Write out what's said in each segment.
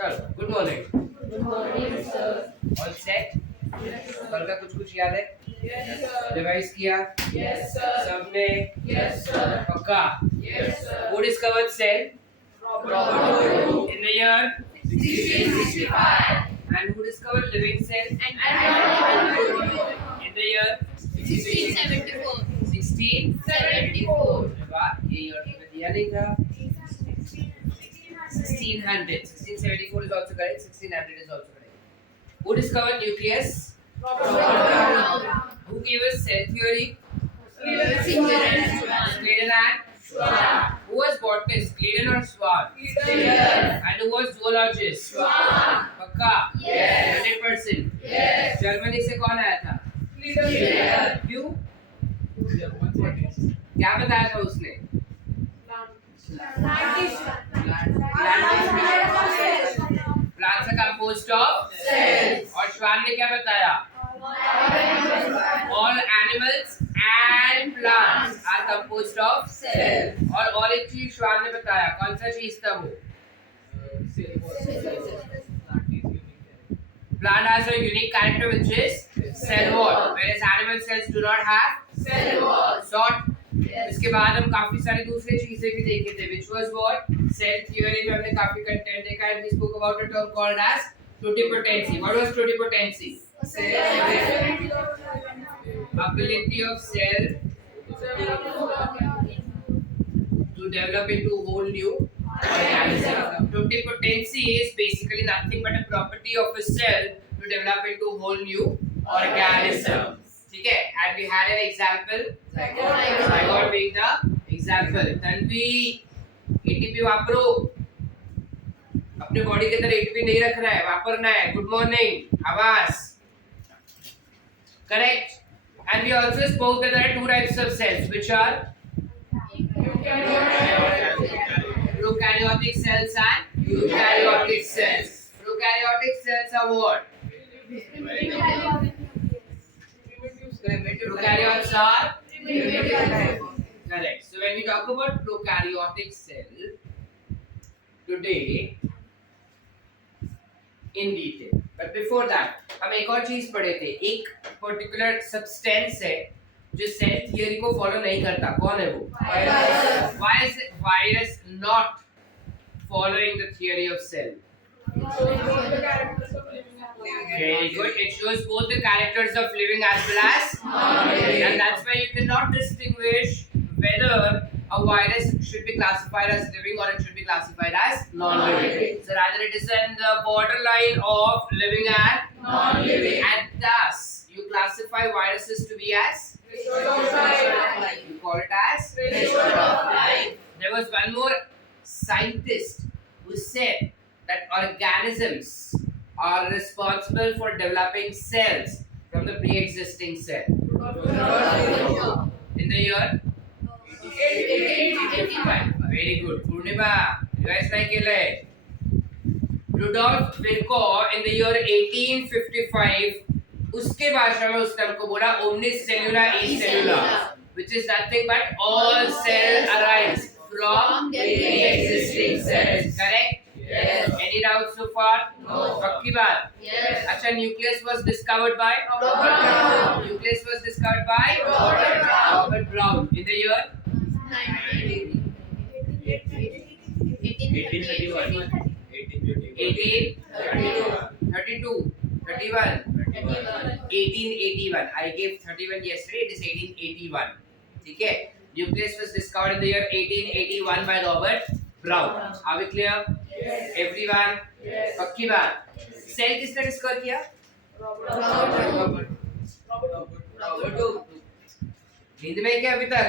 चलो, good morning. Good morning sir. All set? कल का कुछ याद है? Yes sir. रिवाइज किया? Yes sir. सबने? Yes sir. पक्का? Yes sir. Who discovered cell? Robert In the year? 1665 And who discovered living cell? and In the year? 1674 1674। वाह, ये year तुम्हें दिया नहीं था। 1600. 1674 is also correct. 1600 is also correct. Who discovered nucleus? Robert Who gave us cell theory? Brown. Sladen and Schwann. who was botanist? Sladen or Schwann? Yes. And who was zoologist? Schwann. पक्का? Yes. 100%. Yes. Germany से कौन आया था? Yes. क्यों? क्या बताया था उसने? Plants are composed of Cells. और श्वान ने क्या बताया? All animals and plants are composed of Cells. और एक चीज श्वान ने बताया, कौन सा चीज था वो? Plant has a unique character which is cell wall, whereas animal cells do not have Cell wall. short. Yes. इसके बाद हम काफी सारी दूसरी चीजें भी देखे थे, which was what? Cell theory में हमने काफी कंटेंट देखा and we spoke about a term called as totipotency. What was totipotency? Ability of cell to develop into whole new organism. Totipotency is basically nothing but a property of a cell to develop into whole new organism. ठीक है? And we had an example. Zygote being the example. Tanvi ATP वापरो. अपने body के अंदर ATP नहीं रखना है, वापरना है. Good morning. आवाज. Correct. And we also spoke that there are two types of cells, which are prokaryotic cells and eukaryotic cells. Prokaryotic cells are what? Prokaryotes are correct. So when we talk about prokaryotic cell today in detail, but before that हम एक और चीज पढ़े थे. एक particular substance है जो cell theory को फॉलो नहीं करता. कौन है वो? Why is virus not following the theory of cell? Very good. It shows both the characters of living as well as non-living. and that's why you cannot distinguish whether a virus should be classified as living or it should be classified as non-living. So rather it is in the borderline of living and Non-living. and thus you classify viruses to be as you call it as. There was one more scientist who said that organisms are responsible for developing cells from the pre-existing cell. In the year 1885. Very good. Purnima, you guys like it? Rudolf Virchow in the year 1855 उसके भाषा में उसने हमको बोला omnicellular acellular, which is nothing but all cell arise from the existing cells. Correct? Yes. Any doubts so far? No. पक्की बात? Yes. अच्छा, nucleus was discovered by Robert Brown. Nucleus was discovered by Robert Brown. Robert Brown in the year 1881. I gave 31 yesterday. It is 1881. ठीक है? Nucleus was discovered in the year 1881 by Robert Brown. Are we clear? Yes. Everyone? Yes. पक्की बात? Cell किसने discover किया? नींद में क्या अभी तक?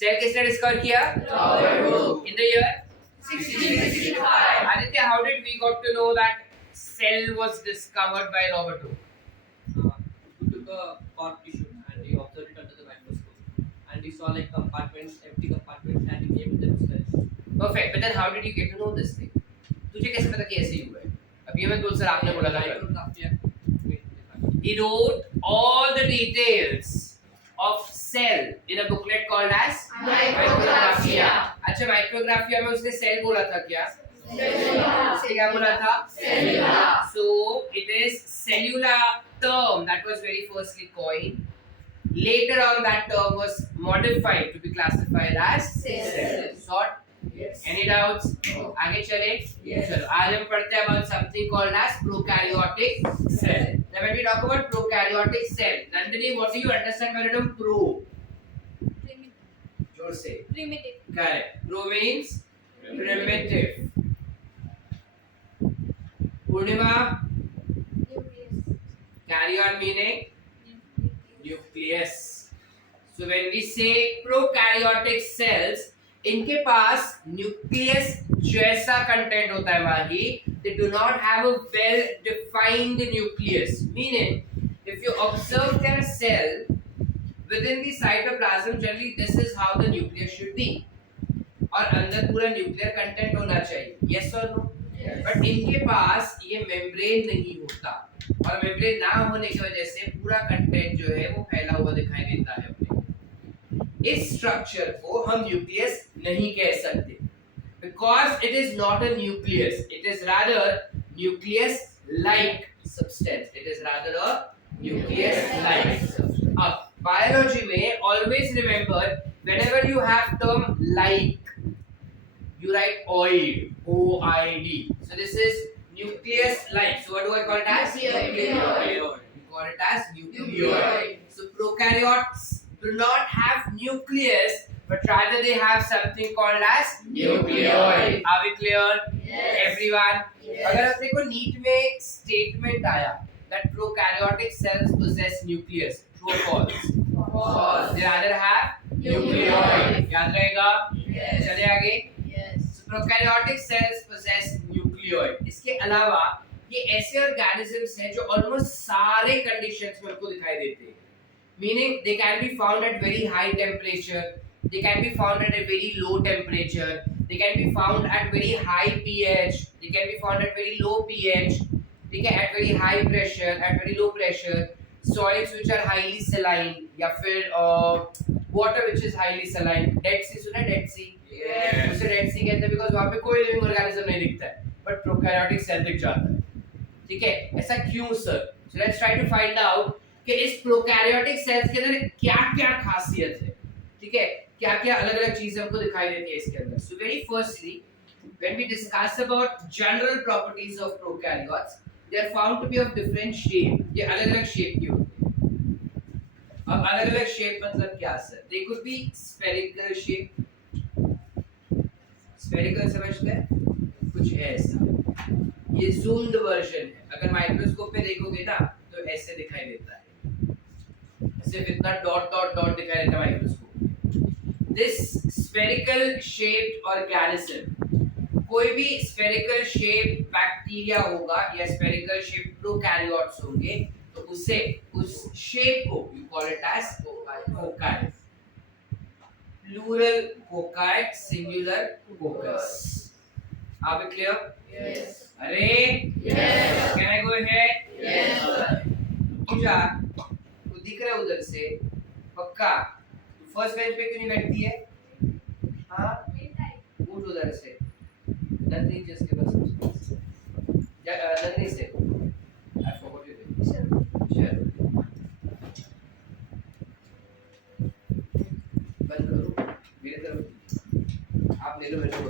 सेल किसने डिस्कवर किया? In the year 1665. Aditya, how did we got to know that cell was discovered by Robert Hooke? He took a cork tissue and he observed it under the microscope and he saw like compartments, empty compartments and he named them cells. Perfect. But then how did you get to know this thing? तुझे कैसे पता कि ऐसे ही हुआ है? अभी हमें तो सर आपने बोला था. He wrote all the details of cell in a booklet called as Micrographia. अच्छा, micrographia में उसने cell बोला था क्या? इससे क्या बोला था? Cellular. So it is cellular term that was very firstly coined. Later on, that term was modified to be classified as Cell. Sort. Yes. Any doubts? No. आगे चले? Yes. चलो आज हम पढ़ते हैं about something called as prokaryotic cell. Now when we talk about prokaryotic cell, Nandini, what do you understand by the term pro? जोर से. Primitive. Correct. Pro means primitive. Purnima, Nucleus. carry on meaning nucleus. So when we say prokaryotic cells, इनके पास nucleus जैसा content होता है माही. They do not have a well defined nucleus. Meaning, if you observe their cell within the cytoplasm, generally this is how the nucleus should be. और अंदर पूरा nuclear content होना चाहिए. Yes or no? Yes. But इनके पास ये membrane नहीं होता और मेम्ब्रेन ना होने की वजह से पूरा कंटेंट जो है वो फैला हुआ दिखाई देता है अपने. इस स्ट्रक्चर को हम न्यूक्लियस नहीं कह सकते because it is not a nucleus. It is rather nucleus-like substance. It is rather a nucleus-like substance. अब biology में always remember whenever you have term like, you write oid, O-I-D. So this is nucleus-like. So what do I call it as? Nucleoid. We call it as nucleoid. So prokaryotes do not have nucleus, but rather they have something called as Nucleoid. Are we clear? Yes. Everyone? Yes. अगर अपने को NEET में statement आया that prokaryotic cells possess nucleus, true or false? False. They rather have Nucleoid. याद रहेगा? Yes. चले आगे. Yes. So prokaryotic cells possess nucleoid. इसके अलावा ये ऐसे organisms हैं जो almost सारे conditions में उनको दिखाई देते हैं. Meaning they can be found at very high temperature, they can be found at a very low temperature, they can be found at very high pH, they can be found at very low pH, they can at very high pressure, at very low pressure, soils which are highly saline या फिर water which is highly saline. Dead sea सुना? Dead sea. Yes. उसे Dead sea कहते हैं because वहाँ पे कोई living organism नहीं दिखता है, but prokaryotic cell दिख जाता है. ठीक है? ऐसा क्यों sir? So let's try to find out कि इस प्रोकैरियोटिक सेल्स के अंदर क्या-क्या खासियत है. ठीक है? क्या-क्या अलग-अलग चीजें हमको दिखाई देती है इसके अंदर. So very firstly, when we discuss about general properties of prokaryotes, they are found to be of different shape. ये अलग-अलग शेप की होती है. अब अलग-अलग शेप मतलब क्या sir? They could be spherical shape. Spherical समझते हैं? कुछ है ऐसा. ये zoomed version है. अगर माइक्रोस्कोप पे देखोगे ना तो ऐसे दिखाई देता है. सिर्फ इतना डॉट डॉट डॉट दिखाई देता है microscope. This spherical shaped organism, कोई भी स्फेरिकल शेप बैक्टीरिया होगा या स्फेरिकल शेप प्रोकैरियोट्स होंगे तो उसे उस शेप को you call it as foci. Plural foci, singular focus. Are we clear? Yes. अरे Yes. Can I go ahead? Yes, sir. Pooja तो दिख रहा है उधर से पक्का. फर्स्ट बेंच पे क्यों नहीं बैठती है? हाँ उठ उधर से. नंदनी जिसके पास नंदनी से आई फॉरगॉट यू नेम. चल बंद करो मेरे तरफ. आप ले लो मेरे को.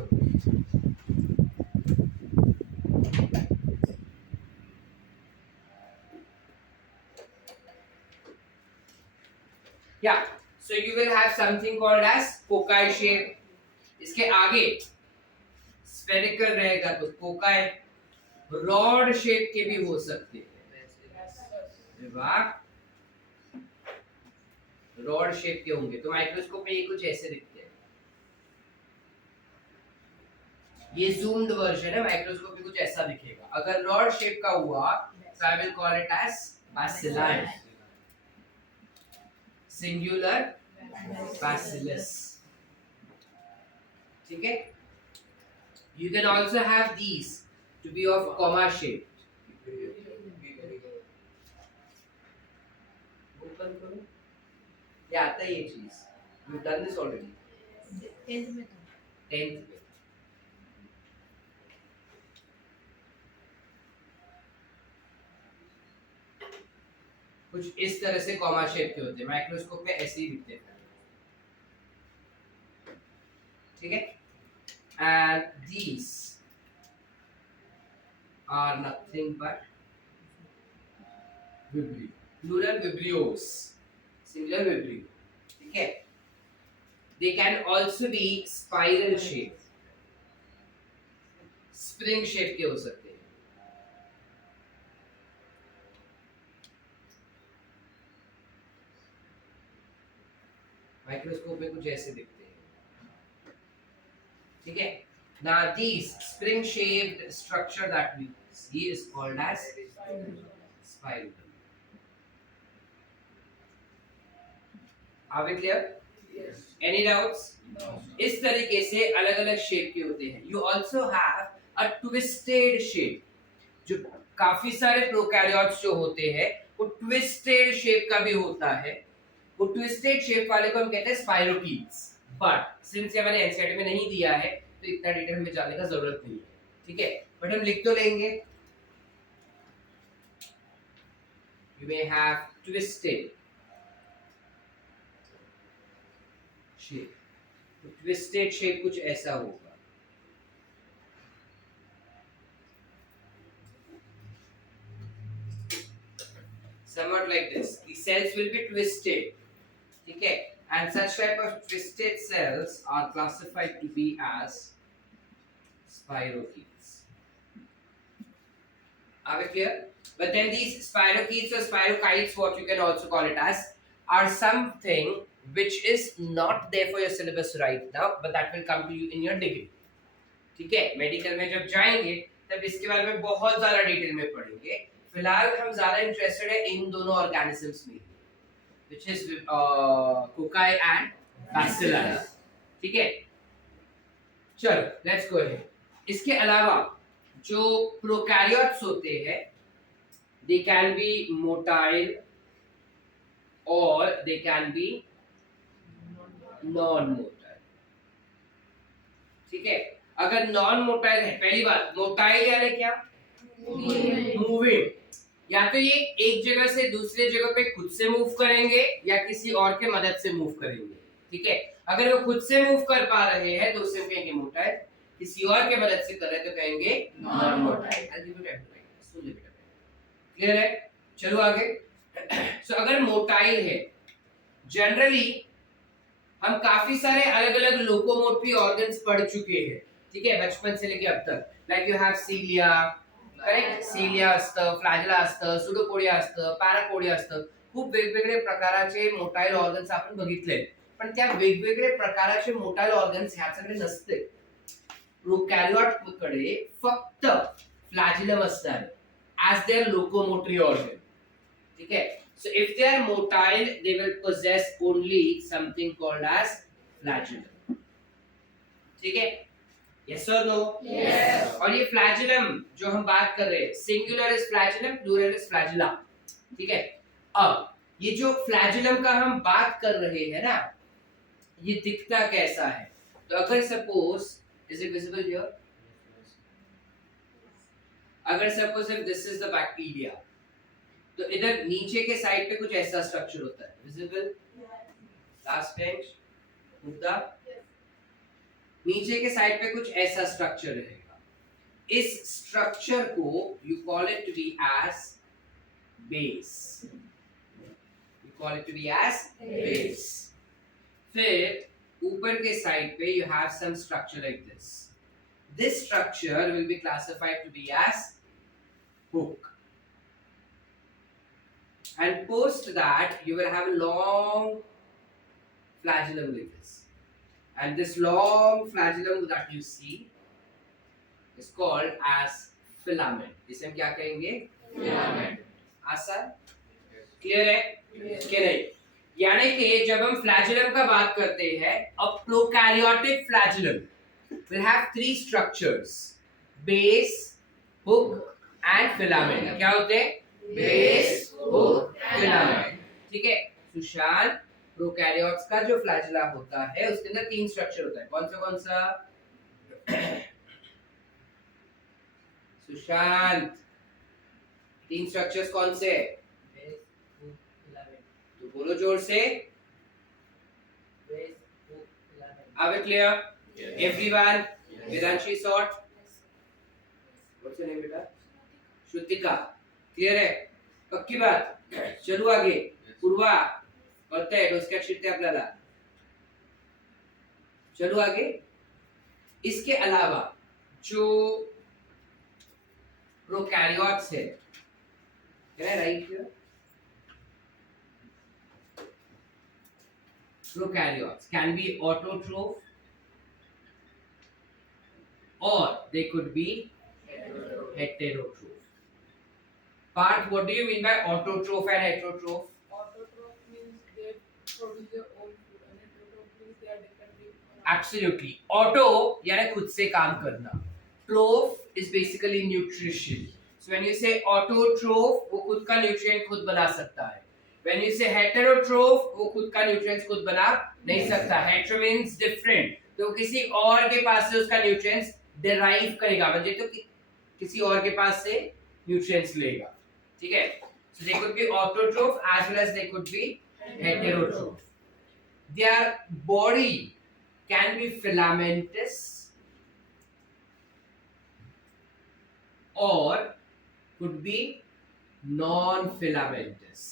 Yeah, so you will have something called as foci shape. इसके आगे spherical रहेगा तो foci. रॉड शेप के भी हो सकते हैं. वाह, रॉड शेप के होंगे तो माइक्रोस्कोप में ये कुछ ऐसे दिखते हैं. ये zoomed वर्जन है. माइक्रोस्कोप में कुछ ऐसा दिखेगा. अगर रॉड शेप का हुआ तो I will call it as bacilli. Singular bacillus. ठीक है? You can also have these to be of comma shape. Open करो. ये आता है ये चीज. You've done this already. 10th में. कुछ इस तरह से कॉमा शेप के होते हैं, माइक्रोस्कोप में ऐसे ही दिखते हैं, ठीक है। And these are nothing but vibrio, plural vibrios, singular vibrio, ठीक है। They can also be spiral shape, spring shape के हो सकते हैं। माइक्रोस्कोप में कुछ ऐसे दिखते हैं, ठीक है। Now these spring shaped structure that we see is called as spiral. Are we clear? Yes. Any doubts? No. इस तरीके से अलग अलग शेप के होते हैं। You also have a twisted shape. जो काफी सारे प्रोकैरियोट्स जो होते हैं वो ट्विस्टेड शेप का भी होता है। वो ट्विस्टेड शेप वाले को हम कहते हैं स्पाइरोकीट्स। बट सिंस ये मैंने एनसीईआरटी में नहीं दिया है तो इतना डिटेल में जाने का जरूरत नहीं है, ठीक है। बट हम लिख तो लेंगे। You may have twisted shape. तो ट्विस्टेड शेप कुछ ऐसा होगा। Somewhat like this. The cells will be twisted. ठीक है, and such type of twisted cells are classified to be as spirochetes. Are we clear? But then these spirochetes or spirochetes, what you can also call it as, are something which is not there for your syllabus right now, but that will come to you in your degree. ठीक है, medical में जब जाएंगे तब इसके बारे में बहुत ज्यादा डिटेल में पढ़ेंगे। फिलहाल हम ज्यादा इंटरेस्टेड है इन दोनों ऑर्गेनिजम्स में, which is cocci and bacilli, ठीक है। चलो लेट्स गो अहेड। इसके अलावा जो प्रोकैरियोट्स होते हैं they can be motile or they can be non motile, ठीक है। अगर नॉन मोटाइल है, पहली बात मोटाइल यानी क्या? मूविंग। या तो ये एक जगह से दूसरे जगह पे खुद से मूव करेंगे या किसी और के मदद से मूव करेंगे, ठीक है। अगर वो खुद से मूव कर पा रहे हैं तो उसे कहेंगे मोटाइल, किसी और के मदद से कर रहे तो कहेंगे नॉन मोटाइल। क्लियर है? चलो आगे। सो अगर मोटाइल है, जनरली हम काफी सारे अलग अलग लोकोमोटरी ऑर्गन्स पढ़ चुके हैं, ठीक है, बचपन से लेके अब तक। लाइक यू हैव सीलिया, करेक्ट, सीलिया असतं, फ्लॅजिला असतं, सुडोपोडिया असतं, पॅरापोडिया असतं। खूप वेगवेगळे प्रकाराचे मोटाइल ऑर्गन्स आपण बघितले, पण त्या वेगवेगळे प्रकाराचे मोटाइल ऑर्गन्स ह्याच्याकडे नसते। प्रोकॅरियोट कडे फक्त फ्लॅजिलम असणार as their locomotory organ, ठीक है। So if they are motile, they will possess only something called as flagellum, ठीक है। Yes or no? Yes. और ये फ्लैजिलम जो हम बात कर रहे हैं, singular is flagellum, plural is flagella, ठीक है। अब ये जो फ्लैजिलम का हम बात कर रहे हैं ना, ये दिखता कैसा है? तो अगर suppose, is it visible here? अगर suppose if this is the bacteria, तो इधर नीचे के साइड पे कुछ ऐसा स्ट्रक्चर होता है, विजिबल? लास्ट बेंच, मुद्दा, नीचे के साइड पे कुछ ऐसा स्ट्रक्चर रहेगा। इस स्ट्रक्चर को you call it to be as base, you call it to be as base. फिर ऊपर के साइड पे you have some structure like this. This structure will be classified to be as hook, and post that you will have a long flagellum like this, and this long flagellum that you see is called as filament। इसे हम क्या कहेंगे? Filament. आसान, clear है कि नहीं? यानी कि जब हम फ्लैजिलम का बात करते हैं, अब prokaryotic flagellum will have three structures: base, hook and filament। क्या होते हैं? Base, hook, filament, ठीक है। सुशांत, प्रोकैरियोट्स का जो फ्लैजिला होता है उसके अंदर तीन स्ट्रक्चर होता है, कौन सा? सुशांत, तीन स्ट्रक्चर्स कौन से? बोलो जोर से. base, hook, filament. Are we clear? Yes. Everyone. Yes. Vedanshi sort. What's your name बेटा? श्रुतिका. क्लियर है? पक्की बात. चलो आगे. पूर्वा. कळतंय डोसक्यात शिरते आपल्याला. चलो आगे. इसके अलावा जो प्रोकैरियोट्स है, can I write here? Prokaryotes can be autotroph or they could be heterotroph. Parth, what do you mean by autotroph and heterotroph? Autotroph means they produce their own food and heterotroph means they are dependent on Absolutely. Auto यानी खुद से काम करना. Troph is basically nutrition. So when you say autotroph, वो खुद का nutrient खुद बना सकता है. When you say heterotroph, वो खुद का nutrients खुद बना नहीं सकता. Hetero means different. तो किसी और के पास से उसका nutrients derive करेगा. म्हणजे तो किसी और के पास से nutrients लेगा. ठीक है? So they could be autotroph as well as they could be heterotroph. Their body can be filamentous or could be non-filamentous.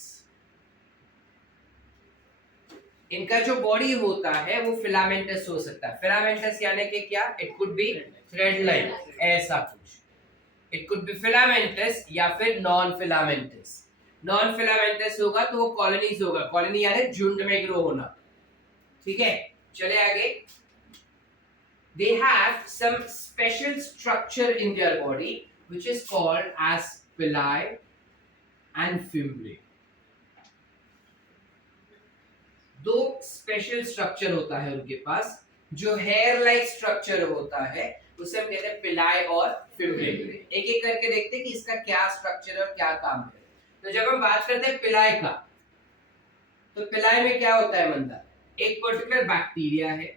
इनका जो बॉडी होता है वो फिलामेंटस हो सकता है. फिलामेंटस यानी कि क्या? It could be thread like, ऐसा कुछ. इट कुड बी फिलामेंटस या फिर नॉन फिलामेंटस. नॉन फिलामेंटस होगा तो वो कॉलोनीज होगा. कॉलोनी यानी झुंड में ग्रो होना. ठीक है, चले आगे. They have some special structure in their body which is called as villi and fimbriae. दो स्पेशल स्ट्रक्चर होता है उनके पास. जो हेयर लाइक स्ट्रक्चर होता है उसे हम कहते हैं पिलाई और फिम्ब्रे. एक एक करके देखते हैं कि इसका क्या स्ट्रक्चर और क्या काम है. तो जब हम बात करते हैं पिलाई का, तो पिलाई में क्या होता है मंदा? एक पर्टिकुलर बैक्टीरिया है.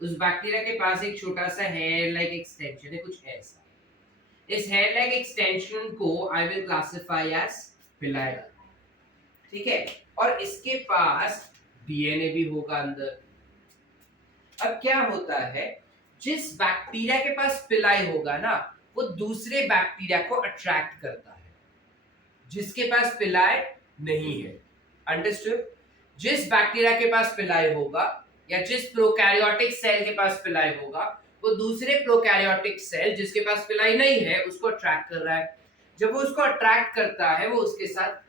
उस बैक्टीरिया के पास एक छोटा सा हेयर लाइक एक्सटेंशन है, कुछ ऐसा. इस हेयर लाइक एक्सटेंशन को आई विल क्लासिफाई एज पिलाई. ठीक है, और इसके पास डीएनए भी होगा अंदर. अब क्या होता है, जिस बैक्टीरिया के पास पिलाई होगा ना, वो दूसरे बैक्टीरिया को अट्रैक्ट करता है जिसके पास पिलाई नहीं है. अंडरस्टूड? जिस बैक्टीरिया के पास पिलाई होगा या जिस प्रोकैरियोटिक सेल के पास पिलाई होगा, वो दूसरे प्रोकैरियोटिक सेल जिसके पास पिलाई नहीं है उसको अट्रैक्ट कर रहा है. जब वो उसको अट्रैक्ट करता है, वो उसके साथ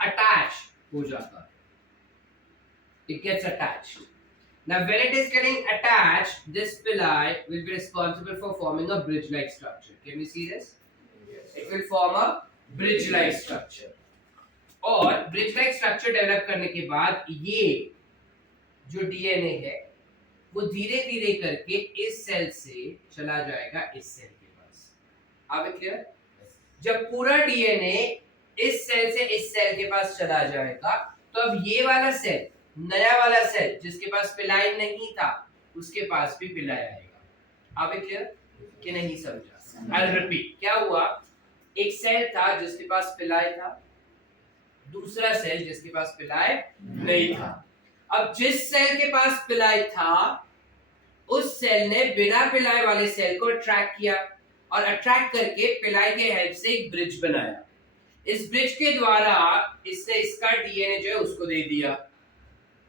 अटैच हो जाता है. It gets attached. Now when it is getting attached, this villi will be responsible for forming a bridge-like structure. Can we see this? Yes. It will form a bridge-like structure. और bridge-like structure develop करने के बाद ये जो DNA है वो धीरे धीरे करके इस सेल से चला जाएगा इस सेल के पास. आप क्लियर? जब पूरा डीएनए इस सेल से इस सेल के पास चला जाएगा, तो अब ये वाला सेल, नया वाला सेल जिसके पास पिलाई नहीं था, उसके पास भी पिलाई आएगा. आप क्लियर कि नहीं समझा? I repeat. क्या हुआ? एक सेल था जिसके पास पिलाई था, दूसरा सेल जिसके पास पिलाई नहीं था. अब जिस सेल के पास पिलाई था, उस सेल ने बिना पिलाई वाले सेल को अट्रैक्ट किया और अट्रैक्ट करके पिलाई के हेल्प से एक ब्रिज बनाया. इस ब्रिज के द्वारा इससे इसका डीएनए जो है उसको दे दिया.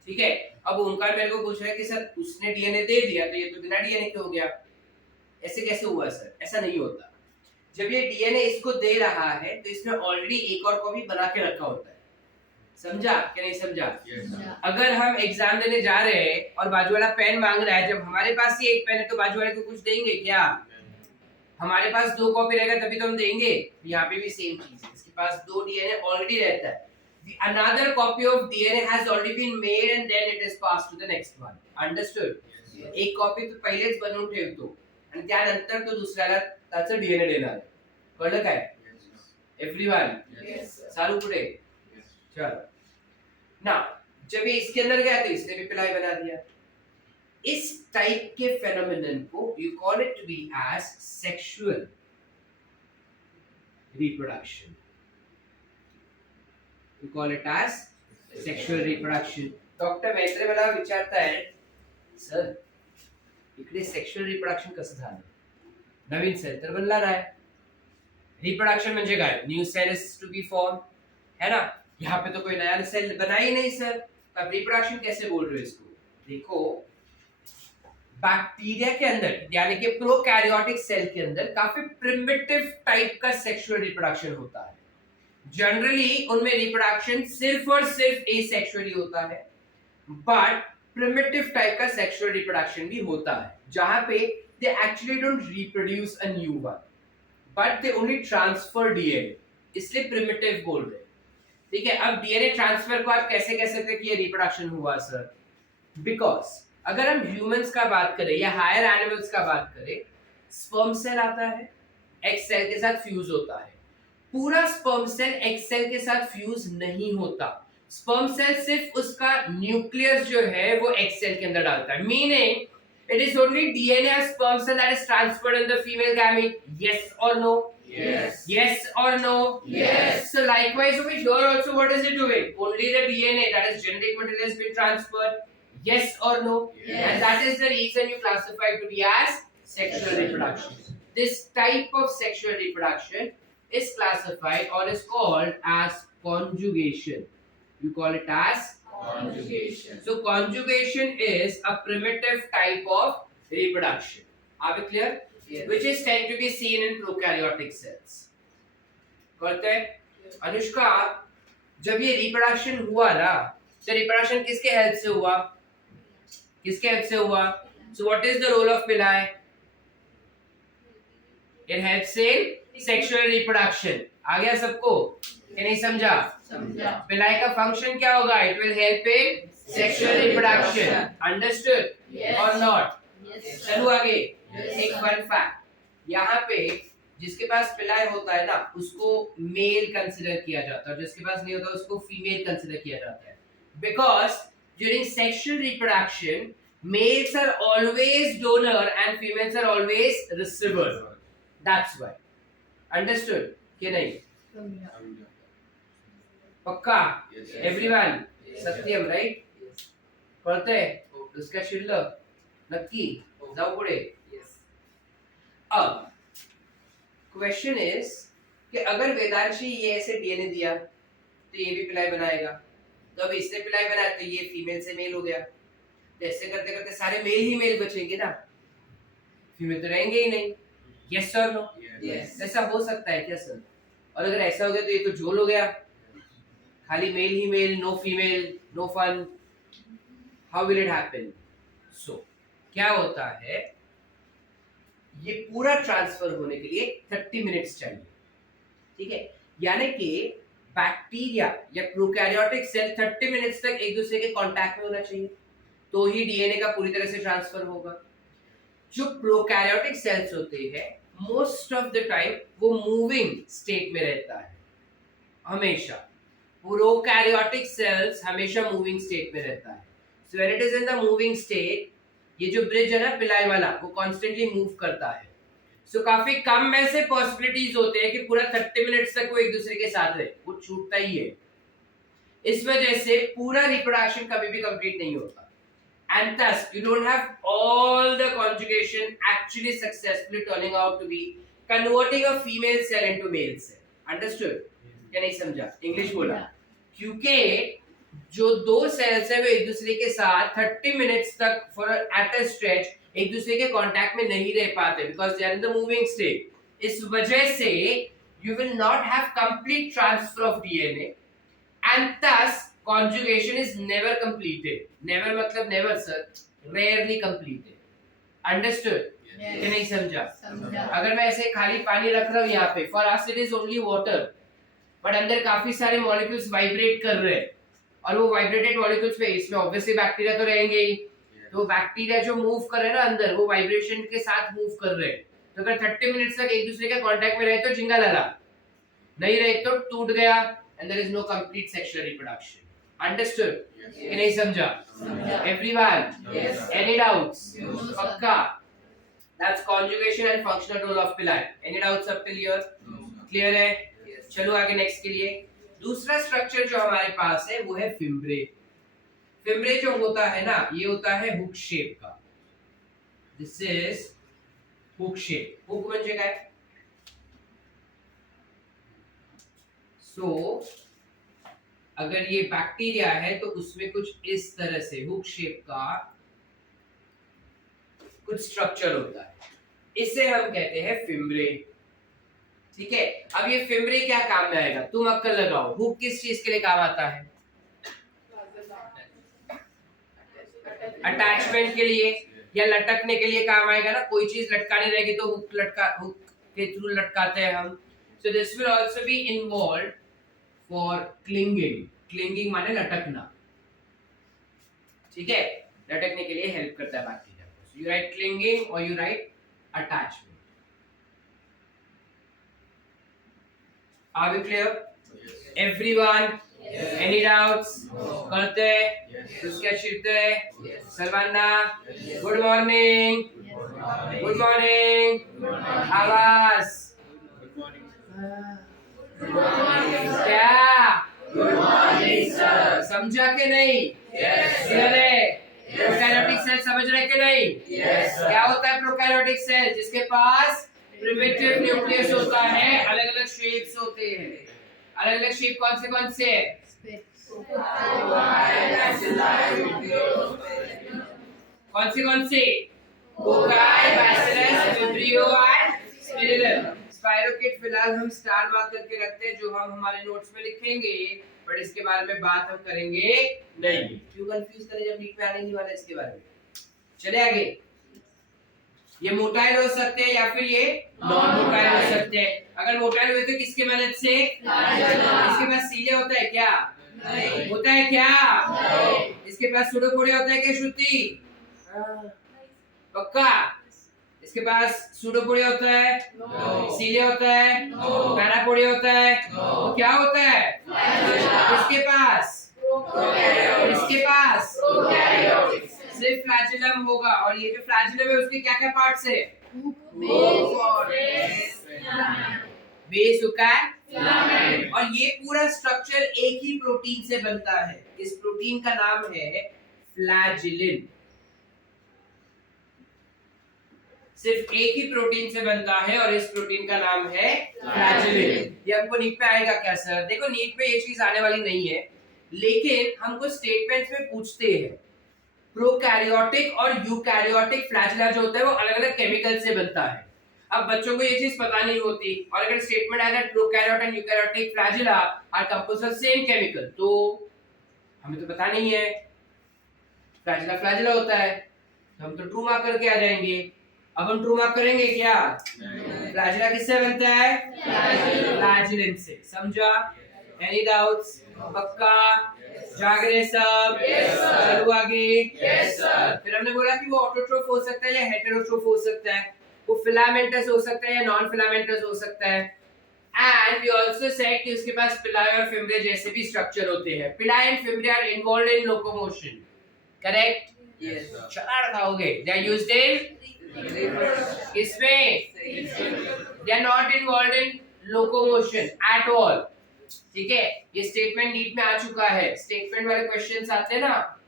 ठीक है, अब ओंकार मेरे को पूछ रहा है कि सर उसने डीएनए दे दिया तो ये तो बिना डीएनए के हो गया. ऐसे कैसे हुआ सर? ऐसा नहीं होता. जब ये डीएनए इसको दे रहा है तो इसने ऑलरेडी एक और कॉपी बना के रखा होता है. समझा कि नहीं समझा? Yes. अगर हम एग्जाम देने जा रहे हैं और बाजू वाला पेन मांग रहा है, जब हमारे पास ही एक पेन है तो बाजू वाले को कुछ देंगे क्या? हमारे पास दो कॉपी रहेगा तभी तो हम देंगे. यहाँ पे भी सेम चीज है. इसके पास दो डीएनए ऑलरेडी रहता है. The another copy of DNA has already been made and then it is passed to the next one. Understood? Yes. एक कॉपी तो पहिलेच बनवून ठेवतो आणि त्यानंतर तो दुसऱ्याला त्याचं डीएनए देणार आहे. कळलं काय? एवरीवन? Yes. चालू पुढे. Yes. चलो. Now, जब ये इसके अंदर गया तो इसने भी पिलाई बना दिया. इस टाइप के फेनोमेनन को you call it to be as sexual reproduction. You call it as sexual reproduction. Doctor Maitre मला विचारताय सर इकडे सेक्शुअल रिप्रोडक्शन कसं झालं, नवीन सेल तर बनला नाही. रिप्रोडक्शन म्हणजे काय, new cells to be form है ना. यहाँ पे तो कोई नया सेल बना ही नहीं सर, तो आप रिप्रोडक्शन कैसे बोल रहे हो इसको. देखो बैक्टीरिया के अंदर यानी कि प्रोकैरियोटिक सेल के अंदर काफी प्रिमिटिव टाइप का सेक्सुअल रिप्रोडक्शन होता है. जनरली उनमें रिप्रोडक्शन सिर्फ और सिर्फ एसेक्सुअली होता है, बट प्रिमिटिव टाइप का सेक्सुअल रिप्रोडक्शन भी होता है जहां पे they actually don't reproduce a new one but they only transfer DNA, इसलिए प्रिमिटिव बोल रहे हैं. ठीक है. अब डीएनए ट्रांसफर को आप कैसे कह सकते हैं कि ये रिप्रोडक्शन हुआ सर, बिकॉज अगर हम ह्यूमंस का बात करें या हायर एनिमल्स का बात करें, स्पर्म सेल आता है, एग सेल के साथ फ्यूज होता है. पूरा स्पर्म सेल एग सेल के साथ फ्यूज नहीं होता. स्पर्म सेल सिर्फ उसका न्यूक्लियस जो है वो एग सेल के अंदर डालता है, meaning it is only DNA of sperm cell that is transferred in the female gamete. Yes और no? Yes. Yes or no? Yes. So likewise over here also what is it doing? Only the DNA, that is genetic material, has been transferred. Yes or no? Yes. And that is the reason you classify it to be as sexual reproduction. This type of sexual reproduction is classified or is called as conjugation. You call it as Conjugation. so conjugation is a primitive type of reproduction. Are we clear? Yes. Which is tend to be seen in prokaryotic cells. करते हैं. अनुष्का जब ये reproduction हुआ ना, तो reproduction किसके help से हुआ, किसके हेल्प से हुआ. So what is the role of pili? It helps in sexual reproduction. आ गया सबको कि नहीं समझा? समझा. पिलाई का फंक्शन क्या होगा? It will help in sexual reproduction. Understood Yes. और नॉट? Yes. चलो आगे. Yes. एक फन फैक्ट, यहाँ पे जिसके पास पिलाई होता है ना उसको मेल कंसीडर किया जाता है, जिसके पास नहीं होता उसको फीमेल कंसीडर किया जाता है. Because during sexual reproduction males are always donor and females are always receiver. That's why. Understood कि नहीं? पक्का? Yes. Everyone Yes. Satyam right? कळतंय? उसका शिल्लक नक्की जाऊ पुढे. अब क्वेश्चन इज कि अगर वेदांशी ये ऐसे डीएनए दिया तो ये भी पिलाई बनाएगा, तो अब इसने पिलाई बनाया तो ये फीमेल से मेल हो गया, तो ऐसे करते करते सारे मेल ही मेल बचेंगे ना, फीमेल तो रहेंगे ही नहीं. यस और नो? Yes. ऐसा हो सकता है क्या सर? और अगर ऐसा हो गया तो ये तो झोल हो गया, खाली मेल ही male, no female, no fun. How will it happen? So क्या होता है, ये पूरा ट्रांसफर होने के लिए 30 मिनट्स चाहिए. ठीक है. यानी कि बैक्टीरिया या प्रोकैरियोटिक सेल 30 मिनट्स तक एक दूसरे के कांटेक्ट में होना चाहिए, तो ही डीएनए का पूरी तरह से ट्रांसफर होगा. जो प्रोकैरियोटिक सेल्स होते हैं मोस्ट ऑफ द टाइम वो मूविंग स्टेट में रहता है हमेशा. प्रोकैरियोटिक सेल्स हमेशा मूविंग स्टेट में रहता है. So when it is in the moving state, ये जो ब्रिज है ना पिलाई वाला वो कॉन्स्टेंटली मूव करता है. सो काफी कम में से पॉसिबिलिटीज होते हैं कि पूरा 30 मिनट्स तक वो एक दूसरे के साथ रहे, वो छूटता ही है. इस वजह से पूरा रिप्रोडक्शन कभी भी कंप्लीट नहीं होता. And thus you don't have all the conjugation actually successfully turning out to be converting a female cell into male cell. Understood? क्या नहीं समझा? इंग्लिश बोला. क्योंकि जो दो सेल्स है वो एक दूसरे के साथ 30 मिनट्स तक फॉर एट अ स्ट्रेच एक दूसरे के कांटेक्ट में नहीं रह पाते because they are in the moving state. इस वजह से you will not have complete transfer of DNA and thus conjugation is never completed. Never मतलब never sir, rarely completed. Understood? Yes. कि नहीं समझा? समझा. अगर मैं ऐसे खाली पानी रख रहा हूँ यहाँ पे, for us it is only water, but अंदर काफी सारे molecules vibrate कर रहे हैं, और वो vibrated molecules पे इसमें obviously बैक्टीरिया तो रहेंगे ही, तो बैक्टीरिया जो मूव कर रहे हैं ना अंदर वो वाइब्रेशन के साथ मूव कर रहे हैं. तो अगर 30 मिनट्स तक एक दूसरे के कांटेक्ट में रहे तो जिंगा लगा, नहीं रहे तो टूट गया, and there is no complete sexual reproduction. Understood? Yes. कि नहीं समझा? समझा. Everyone? Yes. Any doubts? No, sir. पक्का? That's conjugation and functional role of pili. Any doubts up till here? No, sir. Clear है? चलो आगे next के लिए. दूसरा स्ट्रक्चर जो हमारे पास है वो है फिम्ब्रे। फिम्ब्रे जो होता है ना, ये होता है हुक शेप का। This is hook shape. Hook म्हणजे काय? सो अगर ये बैक्टीरिया है तो उसमें कुछ इस तरह से हुक शेप का कुछ स्ट्रक्चर होता है, इसे हम कहते हैं फिम्ब्रे। ठीक है, अब ये फिम्ब्रे क्या काम में आएगा, तुम अक्कल लगाओ। हुक किस चीज के लिए काम आता है? अटैचमेंट के लिए या लटकने के लिए काम आएगा ना। कोई चीज लटकानी रहेगी तो हुक के थ्रू लटकाते हैं हम। So this will also be involve for clinging. Clinging माने लटकना। ठीक है, लटकने के लिए हेल्प करता है bacteria. So you write clinging और you write attachment. Are we clear? Everyone? Any doubts? करते? उसके छिड़ते? सलमाना? Good morning. Good morning. आवाज? क्या? समझा के नहीं? Clear है? प्रोकैरियोटिक सेल समझ रहे के नहीं? क्या होता है प्रोकैरियोटिक सेल? जिसके पास प्रिमिटिव न्यूक्लियस होता है, अलग अलग शेप्स होते हैं। अलग अलग शेप कौन से? कौन से? कोकाई, बैसिलस, विब्रियो और स्पिरुलिनम। स्पाइरोकीट फिलहाल हम स्टार मार्क करके रखते हैं, जो हम हमारे नोट्स में लिखेंगे, बट इसके बारे में बात हम करेंगे नहीं। क्यों कंफ्यूज करें जब नीट में आने नहीं वाला इसके बारे में। चले आगे। ये मोटाइल हो सकते हैं या फिर ये नॉन मोटाइल हो सकते हैं। अगर मोटाइल हुए तो किसके मदद से? इसके पास सीले होता है क्या? नहीं। होता है क्या? नहीं। इसके पास सूडोपोडिया होता है क्या श्रुति? पक्का? इसके पास सूडोपोडिया होता है? सीले होता है? पैरापोडिया होता है? तो क्या होता है? इसके पास? इसके पास सिर्फ फ्लैजिलम होगा। और ये जो फ्लैजिलम है उसके क्या क्या पार्ट्स है? बेस होगा। और ये पूरा स्ट्रक्चर एक ही प्रोटीन से बनता है। इस प्रोटीन का नाम है फ्लैजिलिन। सिर्फ एक ही प्रोटीन से बनता है और इस प्रोटीन का नाम है फ्लैजिलिन। ये हमको नीट पे आएगा क्या सर? देखो नीट पे ये चीज आने वाली नहीं है, लेकिन हमको स्टेटमेंट्स में पूछते हैं। प्रोकैरियोटिक और यूकैरियोटिक फ्लैजिला जो होता है वो अलग अलग केमिकल से बनता है। अब बच्चों को ये चीज पता नहीं होती, और अगर स्टेटमेंट आएगा prokaryote and eukaryotic flagella are composed of same chemical, तो हमें तो पता नहीं है। फ्लैजिला फ्लैजिला होता है तो हम तो ट्रू मार्क करके आ जाएंगे। अब हम ट्रू मार्क करेंगे क्या? फ्लैजिला किससे बनता है? फ्लैजिलिन से। समझा? Any doubts? पक्का? जाग रहे सब? चलो आगे। फिर हमने बोला कि वो ऑटोट्रोफ हो सकता है या हेटेरोट्रोफ हो सकता है, वो फिलामेंटस हो सकता है या नॉन फिलामेंटस हो सकता है। एंड वी आल्सो सेड कि उसके पास पिलाई और फिम्ब्रे जैसे भी स्ट्रक्चर होते हैं। Pili and fimbriae are involved in locomotion. Correct? Yes. चला खाओगे। दे आर यूज्ड इन किसमें? They are not involved in locomotion at all. ठीक है, ये स्टेटमेंट नीट में आ चुका है। स्टेटमेंट वाले क्वेश्चंस आते हैं ना,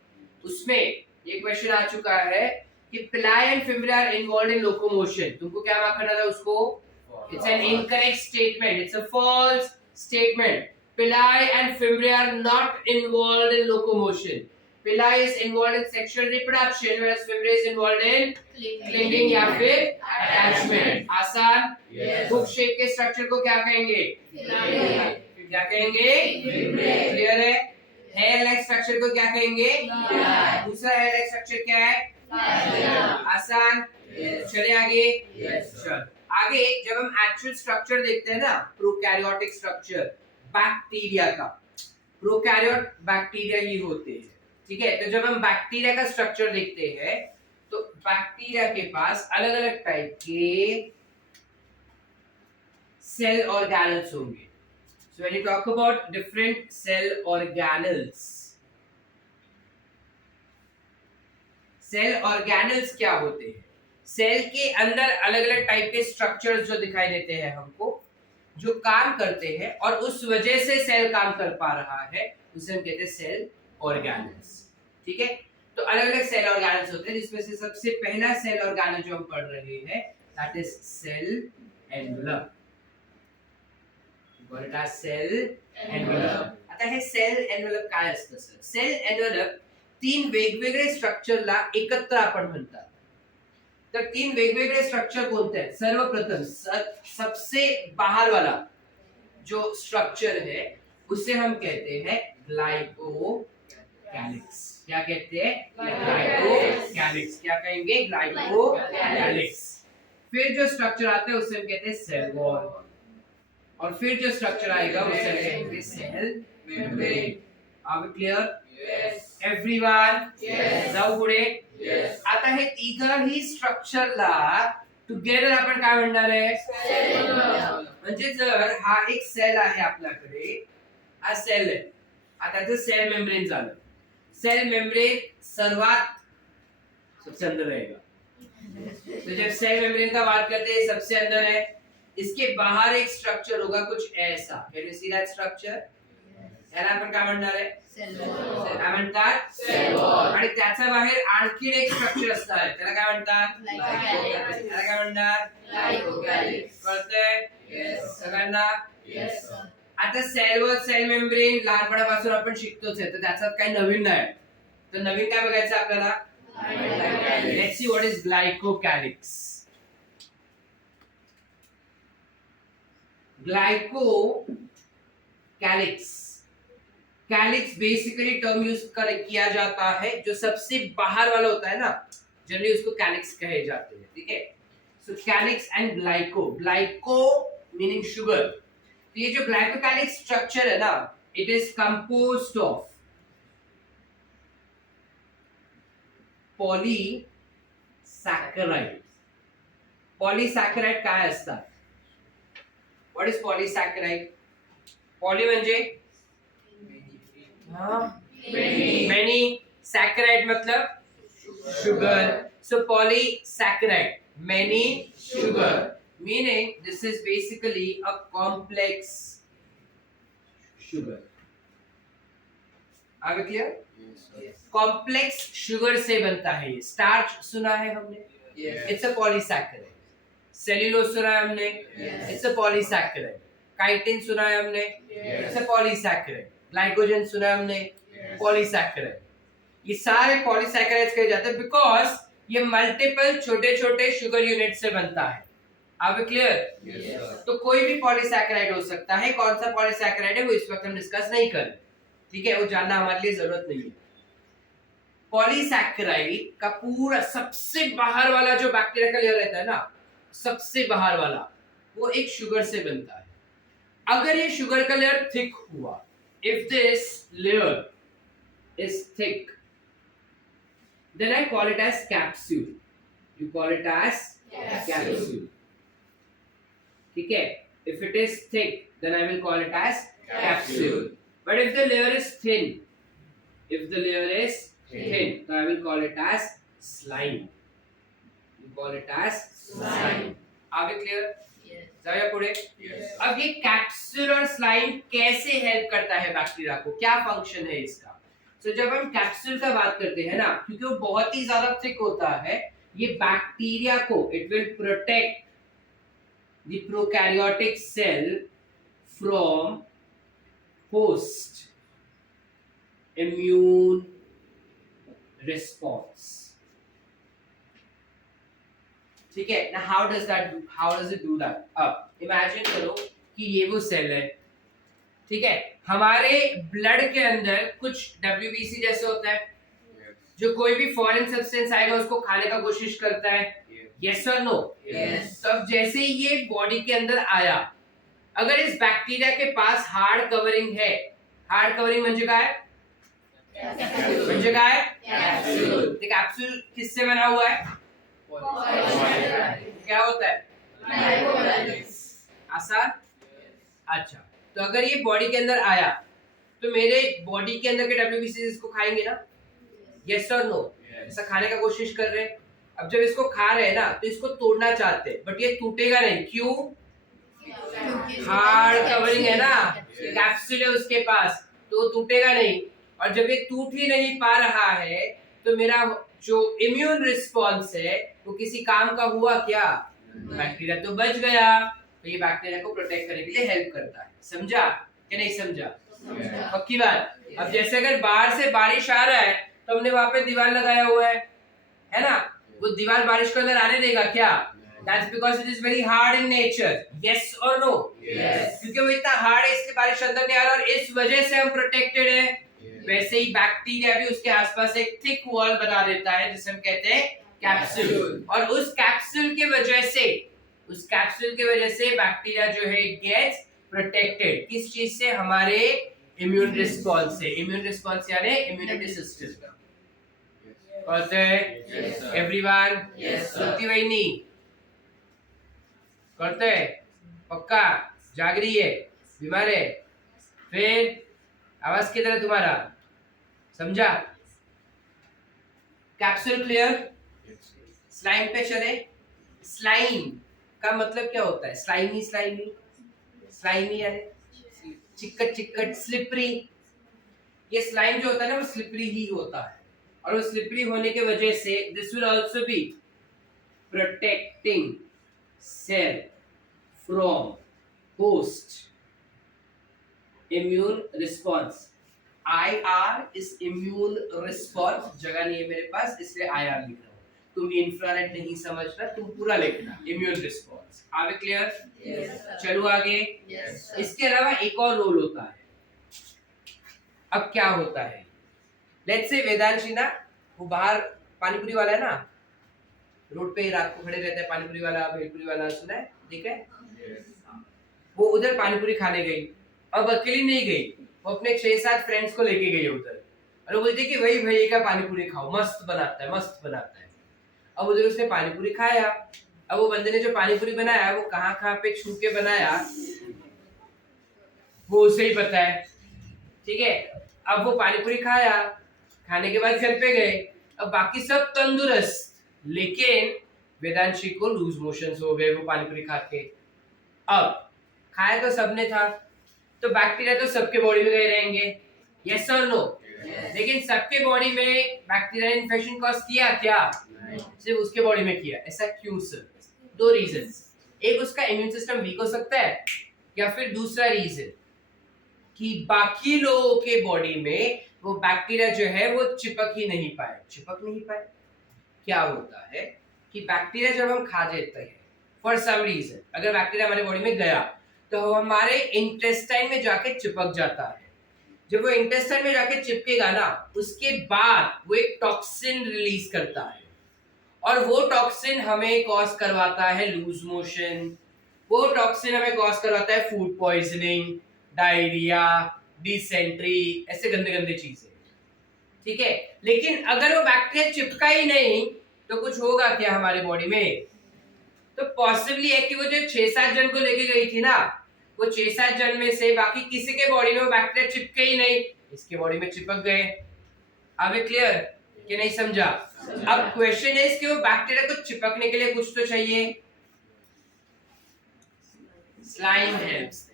उसमें ये क्वेश्चन आ चुका है कि pili and fimbriae are involved in locomotion. तुमको क्या मार्क करना था उसको? It's an incorrect statement, it's a false statement. Pili and fimbriae are not involved in locomotion. Pili is involved in sexual reproduction, whereas fimbre is involved in clinging या फिर attachment। आसान? Hook shape के structure को क्या कहेंगे? क्या कहेंगे? Clear है? हेयर लाइक स्ट्रक्चर को क्या कहेंगे? दूसरा हेयर लाइक स्ट्रक्चर क्या है? आसान? चले आगे। चल आगे। जब हम एक्चुअल स्ट्रक्चर देखते हैं ना, प्रोकैरियोटिक स्ट्रक्चर बैक्टीरिया का, प्रोकैरियोट बैक्टीरिया ही होते हैं। ठीक है, तो जब हम बैक्टीरिया का स्ट्रक्चर देखते हैं तो बैक्टीरिया के पास अलग अलग टाइप के सेल ऑर्गेनल्स होंगे। So when you talk about different cell organelles, cell organelles क्या होते हैं? सेल के अंदर अलग अलग टाइप के स्ट्रक्चर्स जो दिखाई देते हैं हमको, जो काम करते हैं और उस वजह से सेल काम कर पा रहा है उसे हम कहते हैं सेल ऑर्गेनल्स। ठीक है, तो अलग अलग सेल ऑर्गेनल्स होते हैं जिसमें से सबसे पहला सेल ऑर्गेनल जो हम पढ़ रहे हैं दैट इज सेल एनवेलप। बोलता सेल एनवेलप। आता है सेल एनवेलप काय असतं सर? सेल एनवेलप 3 वेगवेगळे स्ट्रक्चरला एकत्र आपण म्हणतात। तर 3 वेगवेगळे स्ट्रक्चर कोणते हैं? सर्वप्रथम सबसे बाहर वाला जो स्ट्रक्चर है उसे हम कहते हैं ग्लाइकोकैलिक्स। क्या कहते हैं? ग्लाइकोकैलिक्स। क्या कहेंगे? ग्लाइकोकैलिक्स। फिर जो स्ट्रक्चर आता है उसे हम कहते हैं सेल वॉल, और फिर जो स्ट्रक्चर आएगा उसे हम कहेंगे cell membrane. Are we clear? Everyone? जाऊ पुढे। आता हे तिघही स्ट्रक्चरला टुगेदर आपण काय म्हणणार आहे? म्हणजे जर हा एक सेल आहे आपल्याकडे, हा सेल आहे, आता जर सेल मेम्ब्रेन झालं, सेल मेम्ब्रेन सर्वात सबसे अंदर रहेगा। तो जब सेल मेम्ब्रेन का बात करते हैं सबसे अंदर है, इसके बाहर एक स्ट्रक्चर होगा कुछ ऐसा। Can you see that structure? याला आपण काय म्हणणार आहे? काय म्हणतात? Cell wall. आणि त्याच्या बाहेर आणखी एक स्ट्रक्चर असणार आहे, त्याला काय म्हणतात? त्याला काय म्हणतात? ग्लाइकोकॅलिक्स। कळतंय सगळ्यांना? आता सेल वॉल, सेल मेम्ब्रेन लहानपणापासून आपण शिकतोच आहे, तर त्याच्यात काही नवीन नाही। तर नवीन काय बघायचं आपल्याला? Let's see what is glycocalyx. Glycocalyx, calyx basically term use किया जाता है जो सबसे बाहर वाला होता है ना, जनरली उसको कैलिक्स कहे जाते हैं। ठीक है, so calyx and glyco, glyco meaning sugar. तो ये जो ग्लाइकोकैलिक्स स्ट्रक्चर है ना, it is composed of polysaccharide. Polysaccharide काय असतात? What is polysaccharide? पॉली म्हणजे many, सैकेराइड मतलब sugar, so polysaccharide, many sugar, meaning this is basically a complex sugar। आगे क्लियर? कॉम्प्लेक्स शुगर से बनता है ये। स्टार्च सुना है हमने? It's a polysaccharide. सेल्यूलोज सुना है हमने? It's a polysaccharide. काइटिन सुना है हमने? It's a polysaccharide. ग्लाइकोजन सुना हमने? पॉलीसैकेराइड। ये सारे पॉलीसैकेराइड्स कहे जाते हैं बिकॉज ये मल्टीपल छोटे छोटे शुगर यूनिट से बनता है। अब क्लियर? तो कोई भी पॉलीसैकेराइड हो सकता है। कौन सा पॉलीसैकेराइड है वो इस वक्त हम डिस्कस नहीं कर रहे, ठीक है, वो जानना हमारे लिए जरूरत नहीं है। पॉलीसैकेराइड का पूरा सबसे बाहर वाला जो बैक्टीरिया का लेयर रहता है ना, सबसे बाहर वाला, वो एक शुगर से बनता है। अगर ये शुगर का लेयर थिक हुआ, if this layer is thick, then I call it as capsule। You call it as capsule। ठीक है? If it is thick, then I will call it as capsule। But if the layer is thin, then I will call it as slime। You call it as slime। Are we clear? जाइए पुढे। अब ये capsule और slime कैसे help करता है bacteria को, क्या फंक्शन है इसका? तो जब हम कैप्सूल का बात करते हैं ना, क्योंकि वो बहुत ही ज्यादा थिक होता है, ये बैक्टीरिया को it will protect the prokaryotic cell from host immune response. ठीक है ना? How does it do that? अब इमेजिन करो कि ये वो सेल है, ठीक है, हमारे ब्लड के अंदर कुछ WBC जैसे होता है, जो कोई भी फॉरेन सब्सटेंस आएगा उसको खाने का कोशिश करता है। यस और नो? तब जैसे ही ये बॉडी के अंदर आया, अगर इस बैक्टीरिया के पास हार्ड कवरिंग है, हार्ड कवरिंग म्हणजे काय? म्हणजे काय? कैप्सूल। कैप्सूल किससे बना हुआ है? क्या होता है? आसान? अच्छा, तो अगर ये बॉडी के अंदर आया तो मेरे बॉडी के अंदर के WBC इसको खाएंगे ना? यस और नो? ऐसा खाने का कोशिश कर रहे हैं। अब जब इसको खा रहे हैं ना, तो इसको तोड़ना चाहते हैं, बट ये टूटेगा नहीं। क्यों? हार्ड कवरिंग है ना, कैप्सूल है उसके पास, तो टूटेगा नहीं। और जब ये टूट ही नहीं पा रहा है तो मेरा जो इम्यून रिस्पॉन्स है वो किसी काम का हुआ क्या? बैक्टीरिया तो बच गया, तो ये बैक्टीरिया को प्रोटेक्ट करने के लिए हेल्प करता है। समझा कि नहीं समझा? पक्की बात। अब जैसे अगर बाहर से बारिश आ रहा है तो हमने वहां पे दीवार लगाया हुआ है ना, वो दीवार बारिश को अंदर आने देगा क्या? That's because it is very hard in nature. Yes or no? Yes. क्योंकि वो इतना हार्ड है इसलिए बारिश अंदर नहीं आ रहा और इस वजह से हम प्रोटेक्टेड है। वैसे ही बैक्टीरिया भी उसके आसपास एक थिक वॉल बना देता है जिसे हम कहते हैं कैप्सूल, और उस कैप्सूल की वजह से बैक्टीरिया जो है गेट्स प्रोटेक्टेड। किस चीज से? हमारे इम्यून रिस्पॉन्स से। इम्यून रिस्पॉन्स यानी इम्यूनिटी सिस्टम का। कहते हैं एवरीवन? श्रुति वहिनी करते हैं? पक्का? जाग रही है? बीमार है? फिर आवाज किधर है तुम्हारा? समझा? Capsule clear? स्लाइम पे चले। स्लाइम का मतलब क्या होता है? स्लाइमी यानी चिकट स्लिपरी। ये स्लाइम जो होता है ना वो स्लिपरी ही होता है, और वो स्लिपरी होने के वजह से this will also be protecting cell from host immune response. IR is immune response, जगह नहीं है मेरे पास इसलिए IR लिख रहा हूँ। तुम इंफ्रारेड नहीं समझना, तुम पूरा लिखना इम्यून रिस्पॉन्स। आगे क्लियर? चलो आगे। इसके अलावा एक और रोल होता है। अब क्या होता है? लेट्स से वेदांशी ना, वो बाहर पानीपुरी वाला है ना, रोड पे रात को खड़े रहता है, पानीपुरी वाला भेलपुरी वाला, सुना है? देखा है? वो उधर पानीपुरी खाने गई, अब अकेली नहीं गई, वो अपने 6-7 फ्रेंड्स को लेके गई उधर, और वो बोलते कि वही भैया का पानीपुरी खाओ, मस्त बनाता है। अब उधर उसने पानीपुरी खाया। अब वो बंदे ने जो पानीपुरी बनाया वो कहाँ पे छू के बनाया वो उसे ही पता है, ठीक है? अब वो पानीपुरी खाया, खाने के बाद घर पे गए, अब बाकी सब तंदुरुस्त, लेकिन वेदांशी को लूज मोशंस हो गए वो पानीपुरी खा के। अब खाया तो सबने था, तो बैक्टीरिया तो सबके बॉडी में गए रहेंगे, यस और नो? लेकिन सबके बॉडी में बैक्टीरिया इन्फेक्शन कॉज किया क्या? सिर्फ उसके बॉडी में किया। ऐसा क्यों सर? 2 रीजंस। एक, उसका इम्यून सिस्टम वीक हो सकता है, या फिर दूसरा रीजन कि बाकी लोगों के बॉडी में वो बैक्टीरिया जो है वो चिपक नहीं पाए। क्या होता है कि बैक्टीरिया जब हम खा जाते हैं फॉर सम रीजन, अगर बैक्टीरिया हमारे बॉडी में गया तो हमारे इंटेस्टाइन में जाके चिपक जाता है। जब वो इंटेस्टाइन में जाके चिपकेगा ना, उसके बाद वो एक टॉक्सिन रिलीज करता है, और वो टॉक्सिन हमें कॉज करवाता है लूज मोशन, वो टॉक्सिन हमें कॉज करवाता है फूड पॉइजनिंग, डायरिया, डिसेंट्री, ऐसे गंदे चीजें, ठीक है? लेकिन अगर वो बैक्टीरिया चिपका ही नहीं तो कुछ होगा क्या हमारे बॉडी में? तो पॉसिबली है कि वो जो 6-7 जन को लेके गई थी ना, वो 6-7 जन में से बाकी किसी के बॉडी में वो बैक्टीरिया चिपके ही नहीं, इसके बॉडी में चिपक गए। अब ये क्लियर कि नहीं समझा? अब क्वेश्चन है कि वो बैक्टीरिया को चिपकने के लिए कुछ तो चाहिए। Slime helps.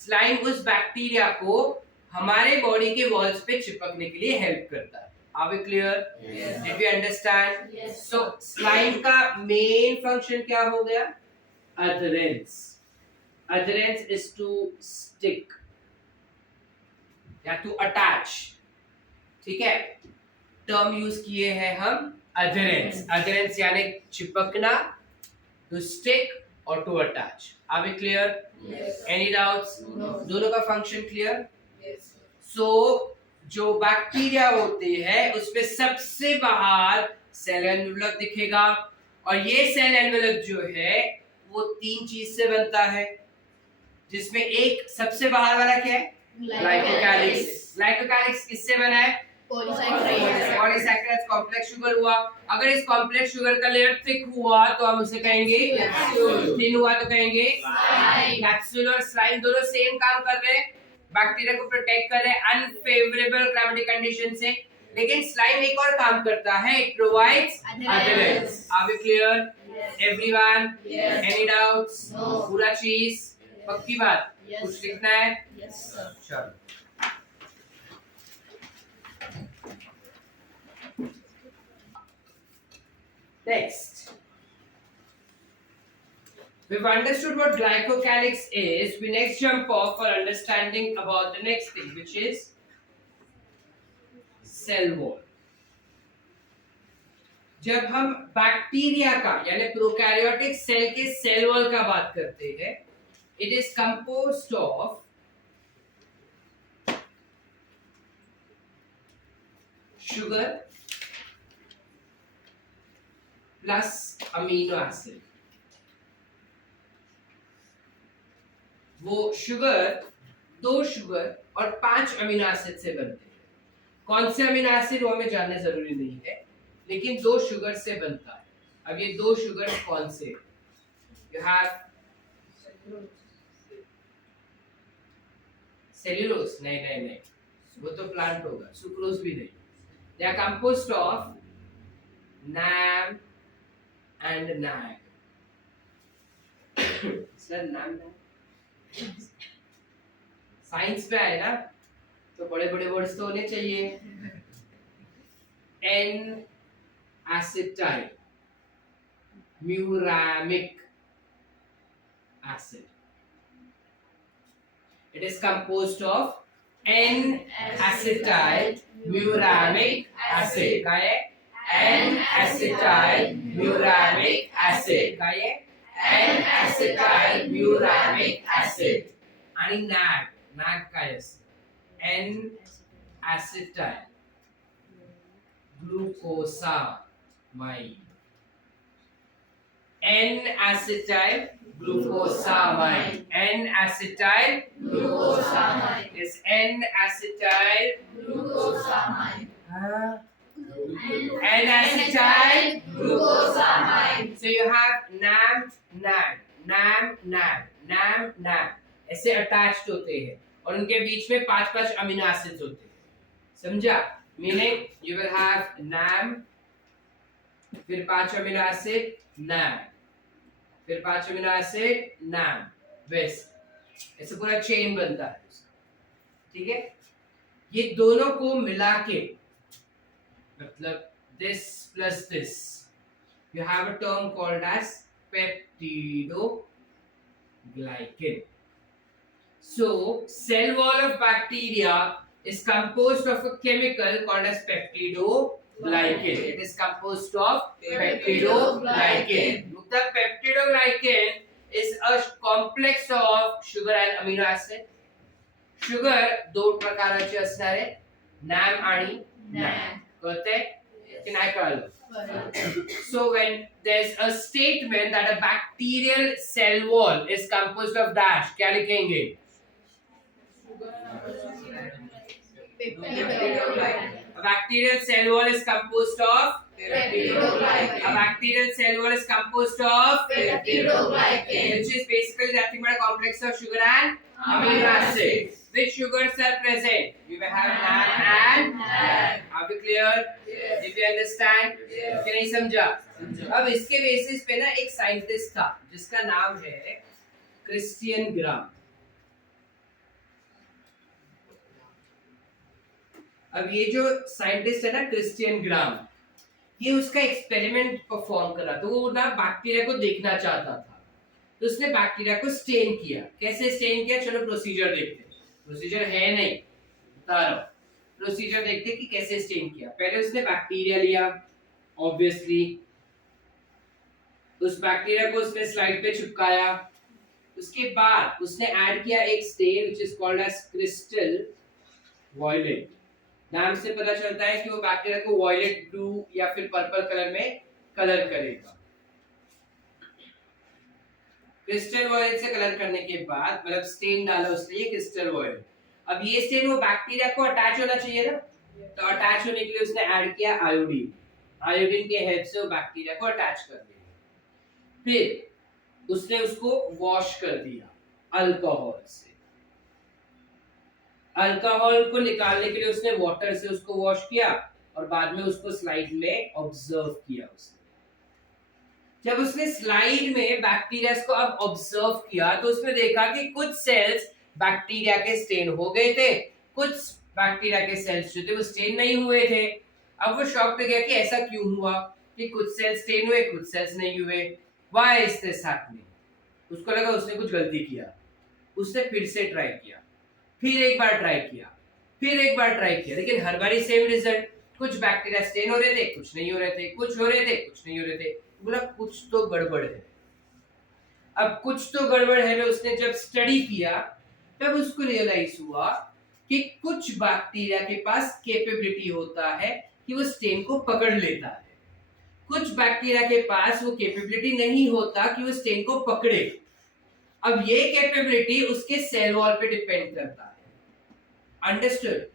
स्लाइम उस बैक्टीरिया को हमारे बॉडी के वॉल्स पे चिपकने के लिए हेल्प करता है। Are we clear? Did we understand? So slime का मेन फंक्शन क्या हो गया? Adherence. Adherence is to stick या to attach, ठीक है? टर्म यूज किए हैं हम adherence. Adherence यानी चिपकना, to stick और to attach. Are we clear? Any doubts? दोनों का फंक्शन क्लियर? So जो बैक्टीरिया होते हैं उसपे सबसे बाहर सेल एनवेलप दिखेगा, और ये सेल एनवेलप जो है वो 3 चीज से बनता है, जिसमें एक सबसे बाहर वाला क्या है? ग्लाइकोकैलिक्स। ग्लाइकोकैलिक्स किससे बना है? पॉलीसैकेराइड्स कॉम्प्लेक्स शुगर हुआ। अगर इस कॉम्प्लेक्स शुगर का लेयर थिक हुआ तो हम उसे कहेंगे थिन हुआ तो कहेंगे कैप्सूल। और स्लाइम दोनों सेम काम कर रहे हैं, बैक्टीरिया को प्रोटेक्ट कर रहे हैं अनफेवरेबल क्लाइमेटिक कंडीशन से, लेकिन स्लाइम एक और काम करता है, it provides adherence. Are we clear? Everyone? Any doubts? पूरा चीज पक्की बात? Yes, कुछ sir. लिखना है? Yes, sir. चलो next, we've understood what glycocalyx is. We next jump off for understanding about the next thing, which is cell wall. जब हम बैक्टीरिया का यानी प्रोकैरियोटिक सेल के सेल वॉल का बात करते हैं, it is composed of sugar plus amino acid. वो शुगर 2 शुगर और 5 अमीनो एसिड से बनते हैं. कौन से अमीनो एसिड वो हमें जानना जरूरी नहीं है, लेकिन 2 शुगर से बनता है. अब ये 2 शुगर कौन से? यू हैव सेल्यूलोज, नहीं, वो तो प्लांट होगा. सुक्रोज भी नहीं. They are composed of NAM and NAG. Sir नाम साइंस में आए ना, तो बड़े बड़े वर्ड्स तो होने चाहिए. N acetyl muramic acid. It is composed of N acetyl muramic acid. काय है? N acetyl muramic acid. काय है? N acetyl muramic acid. आणि NAG काय असतं? N acetyl glucosamine. N-acetyl glucosamine. N-acetyl Glucosamine. is N-acetyl. Glucosamine. N-acetyl Glucosamine. So you have NAM, NAG, NAM, NAG, NAM, NAG. ऐसे attached होते हैं और उनके बीच में 5-5 अमीनो एसिड्स होते हैं. समझा? Meaning you will have NAM, फिर 5 अमीनो एसिड NAG, फिर 5 अमीनो एसिड NAM. वैसे ऐसे पूरा चेन बनता है उसका. ठीक है? ये दोनों को मिला के मतलब this plus this, you have a term called as peptidoglycan. So cell wall of bacteria is composed of a chemical called as peptidoglycan. It is composed of peptidoglycan. The peptidoglycan is a complex of sugar and amino acid. Sugar 2 प्रकाराचे असणार आहे, NAM आणि NAG. कळतंय की नाही कळलं? So when there's a statement that a bacterial cell wall is composed of dash, क्या लिखेंगे? A bacterial cell wall is composed of Peptidoglycan. a bacterial cell wall is composed of Peptidoglycan. which is basically nothing but a complex of sugar and amino acids. Which sugars are present? You may have NAD and NAD. Are we clear? Yes. Did you understand? Yes. कि नहीं समझा? अब इसके basis पे ना एक scientist था जिसका नाम है क्रिस्टियन ग्राम. अब ये जो साइंटिस्ट है ना क्रिस्टियन ग्राम, ये उसका एक्सपेरिमेंट परफॉर्म करा. तो वो ना बैक्टीरिया को देखना चाहता था, तो उसने बैक्टीरिया को स्टेन किया. कैसे स्टेन किया? चलो प्रोसीजर देखते हैं. प्रोसीजर है नहीं, बता रहा हूं. प्रोसीजर देखते कि कैसे स्टेन किया. पहले उसने बैक्टीरिया लिया, ऑब्वियसली उस बैक्टीरिया को उसने स्लाइड पे चिपकाया. उसके बाद उसने ऐड किया एक stain which is called as crystal violet. नाम से पता चलता है कि वो बैक्टीरिया को वॉयलेट ब्लू या फिर पर्पल कलर में कलर करेगा. क्रिस्टल वॉयलेट से कलर करने के बाद मतलब स्टेन डाला उसने, ये क्रिस्टल वॉयलेट. अब ये स्टेन वो बैक्टीरिया को अटैच होना चाहिए ना, तो अटैच होने के लिए उसने ऐड किया आयोडीन. आयोडीन के हेल्प से वो बैक्टीरिया को अटैच कर दिया. फिर उसने उसको वॉश कर दिया अल्कोहल से. अल्कोहल को निकालने के लिए उसने वाटर से उसको वॉश किया और बाद में उसको स्लाइड में ऑब्जर्व किया उसने. जब उसने स्लाइड में बैक्टीरिया को अब ऑब्जर्व किया तो उसने देखा कि कुछ सेल्स बैक्टीरिया के स्टेन हो गए थे, कुछ बैक्टीरिया के सेल्स जो थे वो स्टेन नहीं हुए थे। अब वो शॉक पे गया कि ऐसा क्यों हुआ कि कुछ सेल्स स्टेन हुए कुछ सेल्स नहीं हुए, व्हाई इज दिस हैपनिंग। उसको लगा उसने कुछ गलती किया, उसने फिर से ट्राई किया, फिर एक बार ट्राई किया, फिर एक बार ट्राई किया, लेकिन हर बार सेम रिजल्ट। कुछ बैक्टीरिया स्टेन हो रहे थे कुछ नहीं हो रहे थे, कुछ हो रहे थे कुछ नहीं हो रहे थे। बोला कुछ तो गड़बड़ है। अब कुछ तो गड़बड़ है में उसने जब स्टडी किया तब उसको रियलाइज हुआ कि कुछ बैक्टीरिया के पास कैपेबिलिटी होता है कि वो स्टेन को पकड़ लेता है, कुछ बैक्टीरिया के पास वो कैपेबिलिटी नहीं होता कि वो स्टेन को पकड़े। अब ये कैपेबिलिटी उसके सेल वॉल पे डिपेंड करता है। अंडरस्टूड?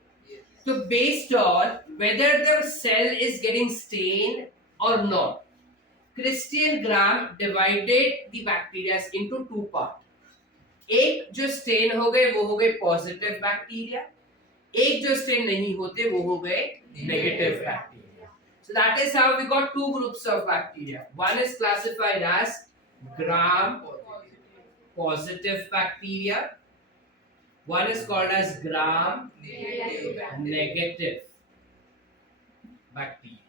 तो based on whether the cell is getting stain और not, Christian Gram divided the bacteria into two part. एक जो स्टेन हो गए वो हो गए पॉजिटिव बैक्टीरिया, एक जो स्टेन नहीं होते वो हो गए negative bacteria. So that is how we got two groups of bacteria. One is classified as gram positive bacteria. One is called as gram negative bacteria.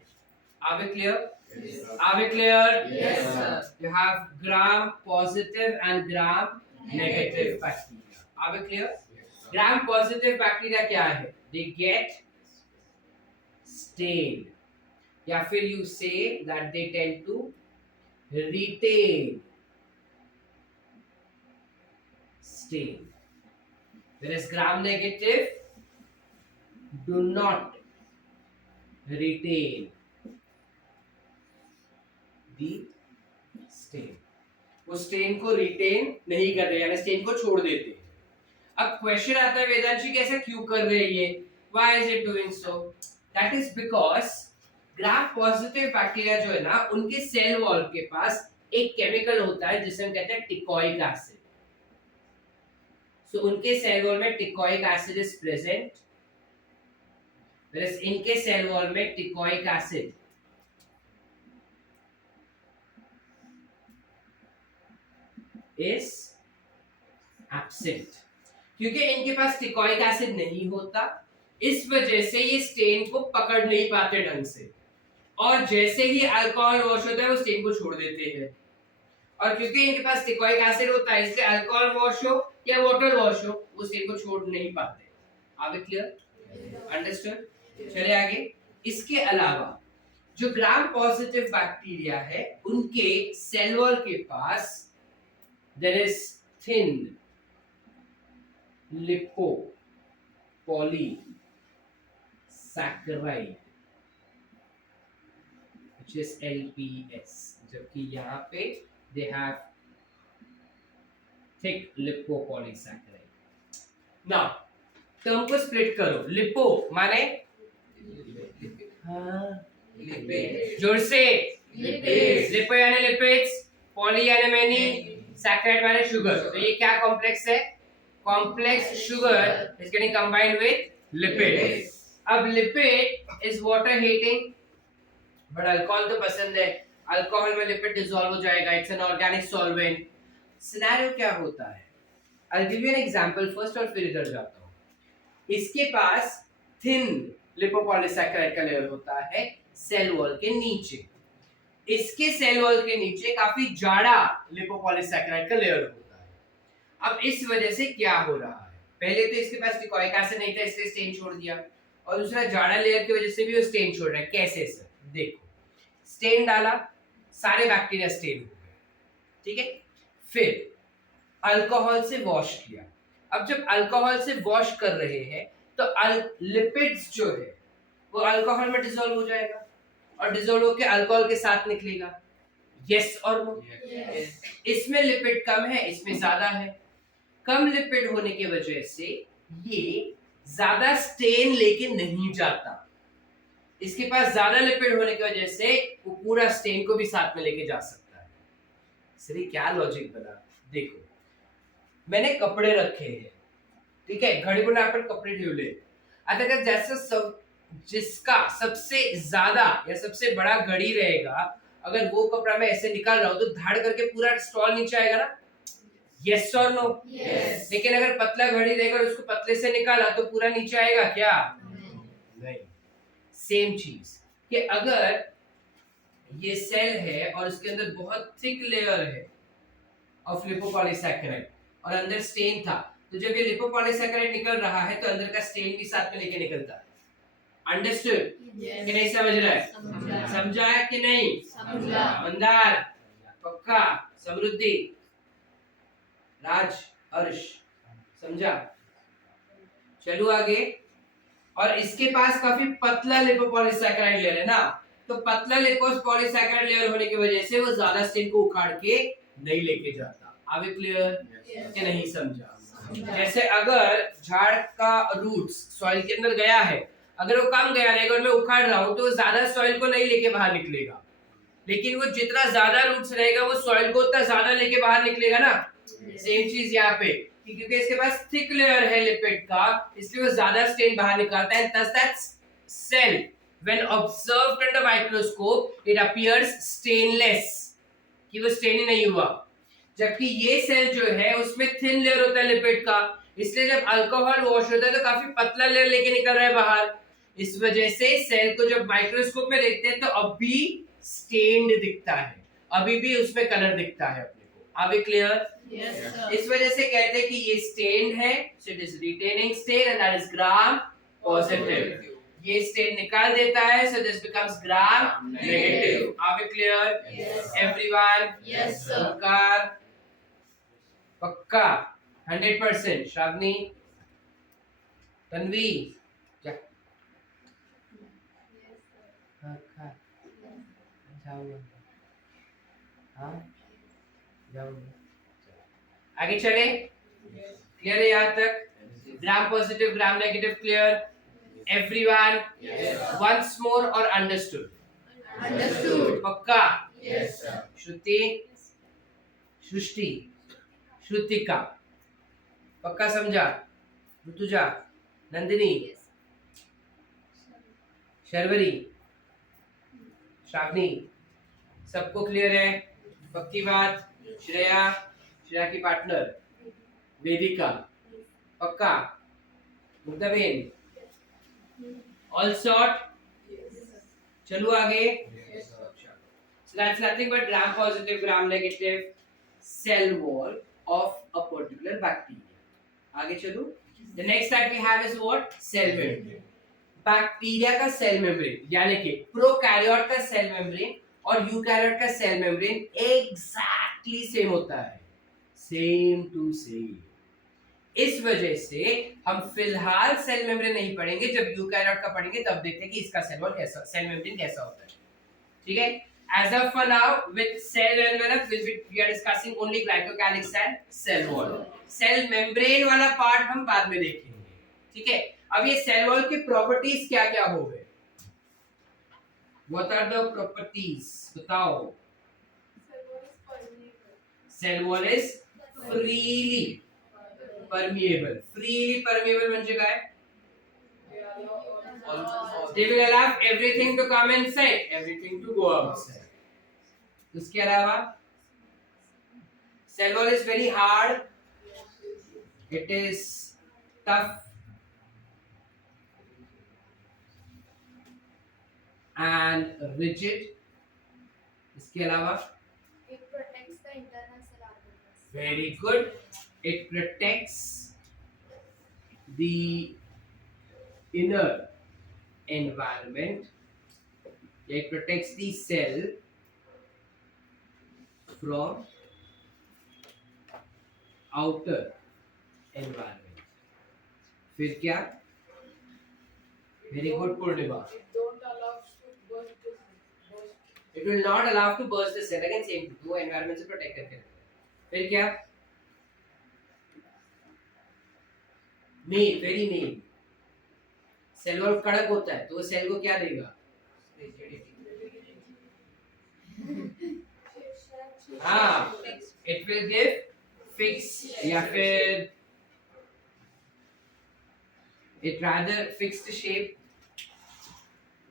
Are we clear? Yes, sir. Are we clear? Yes, sir. You have gram positive and gram negative bacteria. Are we clear? Gram positive bacteria क्या है? They get stained. या फिर you say that they tend to retain stain. Whereas gram negative do not retain the stain. वो stand को retain नहीं कर रहे, यानी स्टेन को छोड़ देते हैं। अब क्वेश्चन आता है वेदांशी कैसा क्यों कर रहे हैं ये, why is it doing so? That is because gram positive bacteria जो है ना उनके सेल वॉल के पास एक केमिकल होता है जिसे हम कहते हैं टिकोइक एसिड। सो उनके सेल वॉल में teichoic acid is present, whereas इनके सेल वॉल में टिकोइक एसिड इज एब्सेंट। क्योंकि इनके पास टिकोइक एसिड नहीं होता, इस वजह से ये स्टेन को पकड़ नहीं पाते ढंग से, और जैसे ही अल्कोहल वॉश होता है वो स्टेन को छोड़ देते हैं। और क्योंकि इनके पास टिकोइक एसिड होता है इसलिए अल्कोहल वॉश हो या वाटर वॉश हो वो स्टेन को छोड़ नहीं पाते। Are we clear? अंडरस्टूड? चलिए आगे। इसके अलावा जो ग्राम पॉजिटिव बैक्टीरिया है उनके सेल वॉल के पास there is thin lipopolysaccharide which is LPS, जबकि यहाँ पे they have thick lipopolysaccharides. Now term को स्प्लिट करो। लिपो माने हाँ जोर से, लिपो यानी लिपिड्स, पॉली यानी मैनी, सैकराइड माने शुगर। तो ये क्या कॉम्प्लेक्स है? Complex sugar is getting combined with lipid. अब lipid is water hating, but alcohol तो पसंद है, अल्कोहल में लिपिड डिसॉल्व हो जाएगा, it's an organic solvent. Scenario क्या होता है? I will give you an example first और फिर इधर जाता हूं। इसके पास थिन लिपोपॉलीसैकेराइड का लेयर होता है सेल वॉल के नीचे, इसके सेल वॉल के नीचे काफी जाड़ा लिपोपॉलीसैकेराइड का लेयर होता है। अब इस वजह से क्या हो रहा है, पहले तो इसके पास टिकोइक एसिड नहीं था इसलिए स्टेन छोड़ दिया, और दूसरा जाड़ा लेयर की वजह से भी वो स्टेन छोड़ रहा है। कैसे सर? देखो, स्टेन डाला, सारे बैक्टीरिया स्टेन हो गए, ठीक है। फिर अल्कोहल से वॉश किया। अब जब अल्कोहल से वॉश कर रहे हैं तो लिपिड्स जो है वो अल्कोहल में डिसॉल्व हो जाएगा और डिसॉल्व होकर अल्कोहल के साथ निकलेगा। यस और नो? इसमें लिपिड कम है, इसमें ज्यादा है। कम लिपिड होने की वजह से ये ज्यादा स्टेन लेके नहीं जाता, इसके पास ज्यादा लिपिड होने की वजह से वो पूरा स्टेन को भी साथ में लेके जा सकता है। सर क्या लॉजिक बना? देखो, मैंने कपड़े रखे हैं, ठीक है, घड़ी पर आपण कपड़े ठेवले, आता जैसे सब जिसका सबसे ज्यादा या सबसे बड़ा घड़ी रहेगा अगर वो कपड़ा मैं ऐसे निकाल रहा हूँ तो धाड़ करके पूरा स्टॉल नीचे आएगा ना, यस और नो? Yes. लेकिन अगर पतला घड़ी देकर उसको पतले से निकाला तो पूरा नीचे आएगा क्या? नहीं। सेम चीज कि अगर ये सेल है और उसके अंदर बहुत थिक लेयर है ऑफ लिपोपॉलीसैकेराइड और अंदर स्टेन था, तो जब ये लिपोपॉलीसैकेराइड निकल रहा है तो अंदर का स्टेन भी साथ में लेके निकलता है। अंडरस्टूड कि नहीं? समझ रहा है? समझा। समझा है कि नहीं? समझा। मंदार, पक्का, समृद्धि, राज, हर्ष, समझा? चलो आगे। और इसके पास काफी पतला लिपोपॉलीसैकेराइड लेयर है ना, तो पतला लिपोपॉलीसैकेराइड लेयर होने की वजह से वो ज्यादा स्टेन को उखाड़ के नहीं लेके जाता। आगे क्लियर कि नहीं? समझा? जैसे अगर झाड़ का रूट्स सॉइल के अंदर गया है, अगर वो कम गया रहेगा और मैं उखाड़ रहा हूं तो वो ज्यादा सॉइल को नहीं लेके बाहर निकलेगा, लेकिन वो जितना ज्यादा रूट्स रहेगा वो सॉइल को उतना ज्यादा लेके बाहर निकलेगा ना। सेम चीज यहाँ पे, क्योंकि इसके पास थिक लेयर है लिपिड का, इसलिए वो ज्यादा स्टेन बाहर निकालता है। thus that cell when observed under microscope it appears stainless, कि वो स्टेन ही नहीं हुआ। जबकि ये सेल जो है उसमें थिन लेयर होता है लिपिड का, इसलिए जब अल्कोहल वॉश होता है तो काफी पतला लेयर लेके निकल रहा है बाहर। इस वजह से सेल को जब माइक्रोस्कोप में देखते हैं तो अभी स्टेन्ड दिखता है, अभी भी उसमें कलर दिखता है अपने को। अभी क्लियर? Yes, sir. इस वजह से कहते हैं कि ये स्टेन्ड है, so it is retaining stain and that is gram positive. ये स्टेन निकाल देता है, so this becomes gram negative. Are we clear? Yes. Everyone? Yes, sir. पक्का? पक्का 100%। श्रावणी, तन्वी, जा। पक्का। जाओ। हाँ? जाओ। आगे चले? क्लियर है यहाँ तक? Gram positive, gram negative clear? Everyone? Yes. Once more or understood? Understood. पक्का? Yes, sir. श्रुति, सृष्टि, श्रुतिका, पक्का समझा? ऋतुजा, नंदिनी, शर्वरी, श्रावणी, सबको क्लियर है? पक्की बात? श्रेया, श्रेया की पार्टनर वेदिका, पक्का? मुग्धाबेन, ऑल सॉर्ट? चलो आगे। So that's nothing but gram positive, gram negative cell wall of a particular bacteria. आगे चलो। The next that we have is what? Cell membrane. Bacteria का सेल मेम्ब्रेन, यानी कि प्रोकैरियोट का सेल मेम्ब्रेन और eukaryote का सेल मेम्ब्रेन एग्जैक्टली सेम होता है, सेम टू सेम। इस वजह से हम फिलहाल सेल मेम्ब्रेन नहीं पढ़ेंगे, जब यूकैरियोट का पढ़ेंगे तब देखते हैं कि इसका सेल वॉल कैसा, सेल मेम्ब्रेन कैसा होता है। ठीक है? As of for now, with cell envelope, we are discussing only glycocalyx and cell wall. Cell membrane वाला पार्ट हम बाद में देखेंगे। ठीक है? अब ये सेल वॉल की प्रॉपर्टीज क्या क्या हो गए? What are the properties? बताओ। Cell wall is freely permeable. Freely permeable म्हणजे काय? They will allow everything to come inside, everything to go outside. उसके अलावा cell wall is very hard, it is tough and rigid. इसके अलावा It protects the internal cell organelles. very good, it protects the inner environment, it protects the cell from outer environment. फिर क्या? Very good, Purnima. It don't allow to burst the burst. It will not allow to burst the cell. Again same, दो environment से protect करके रखते हैं। फिर क्या? Main, very main, cell wall कड़क होता है तो वो सेल को क्या देगा? हाँ, इट विल गिव फिक्स या फिर इट रादर फिक्स्ड शेप,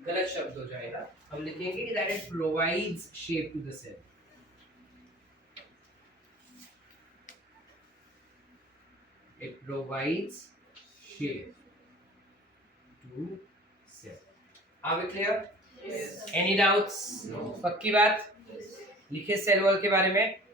गलत शब्द हो जाएगा, हम लिखेंगे that it provides shape to the cell. It provides shape to cell. Are we clear? Yes. Any doubts? No. पक्की बात? लिखे सेल वॉल के बारे में?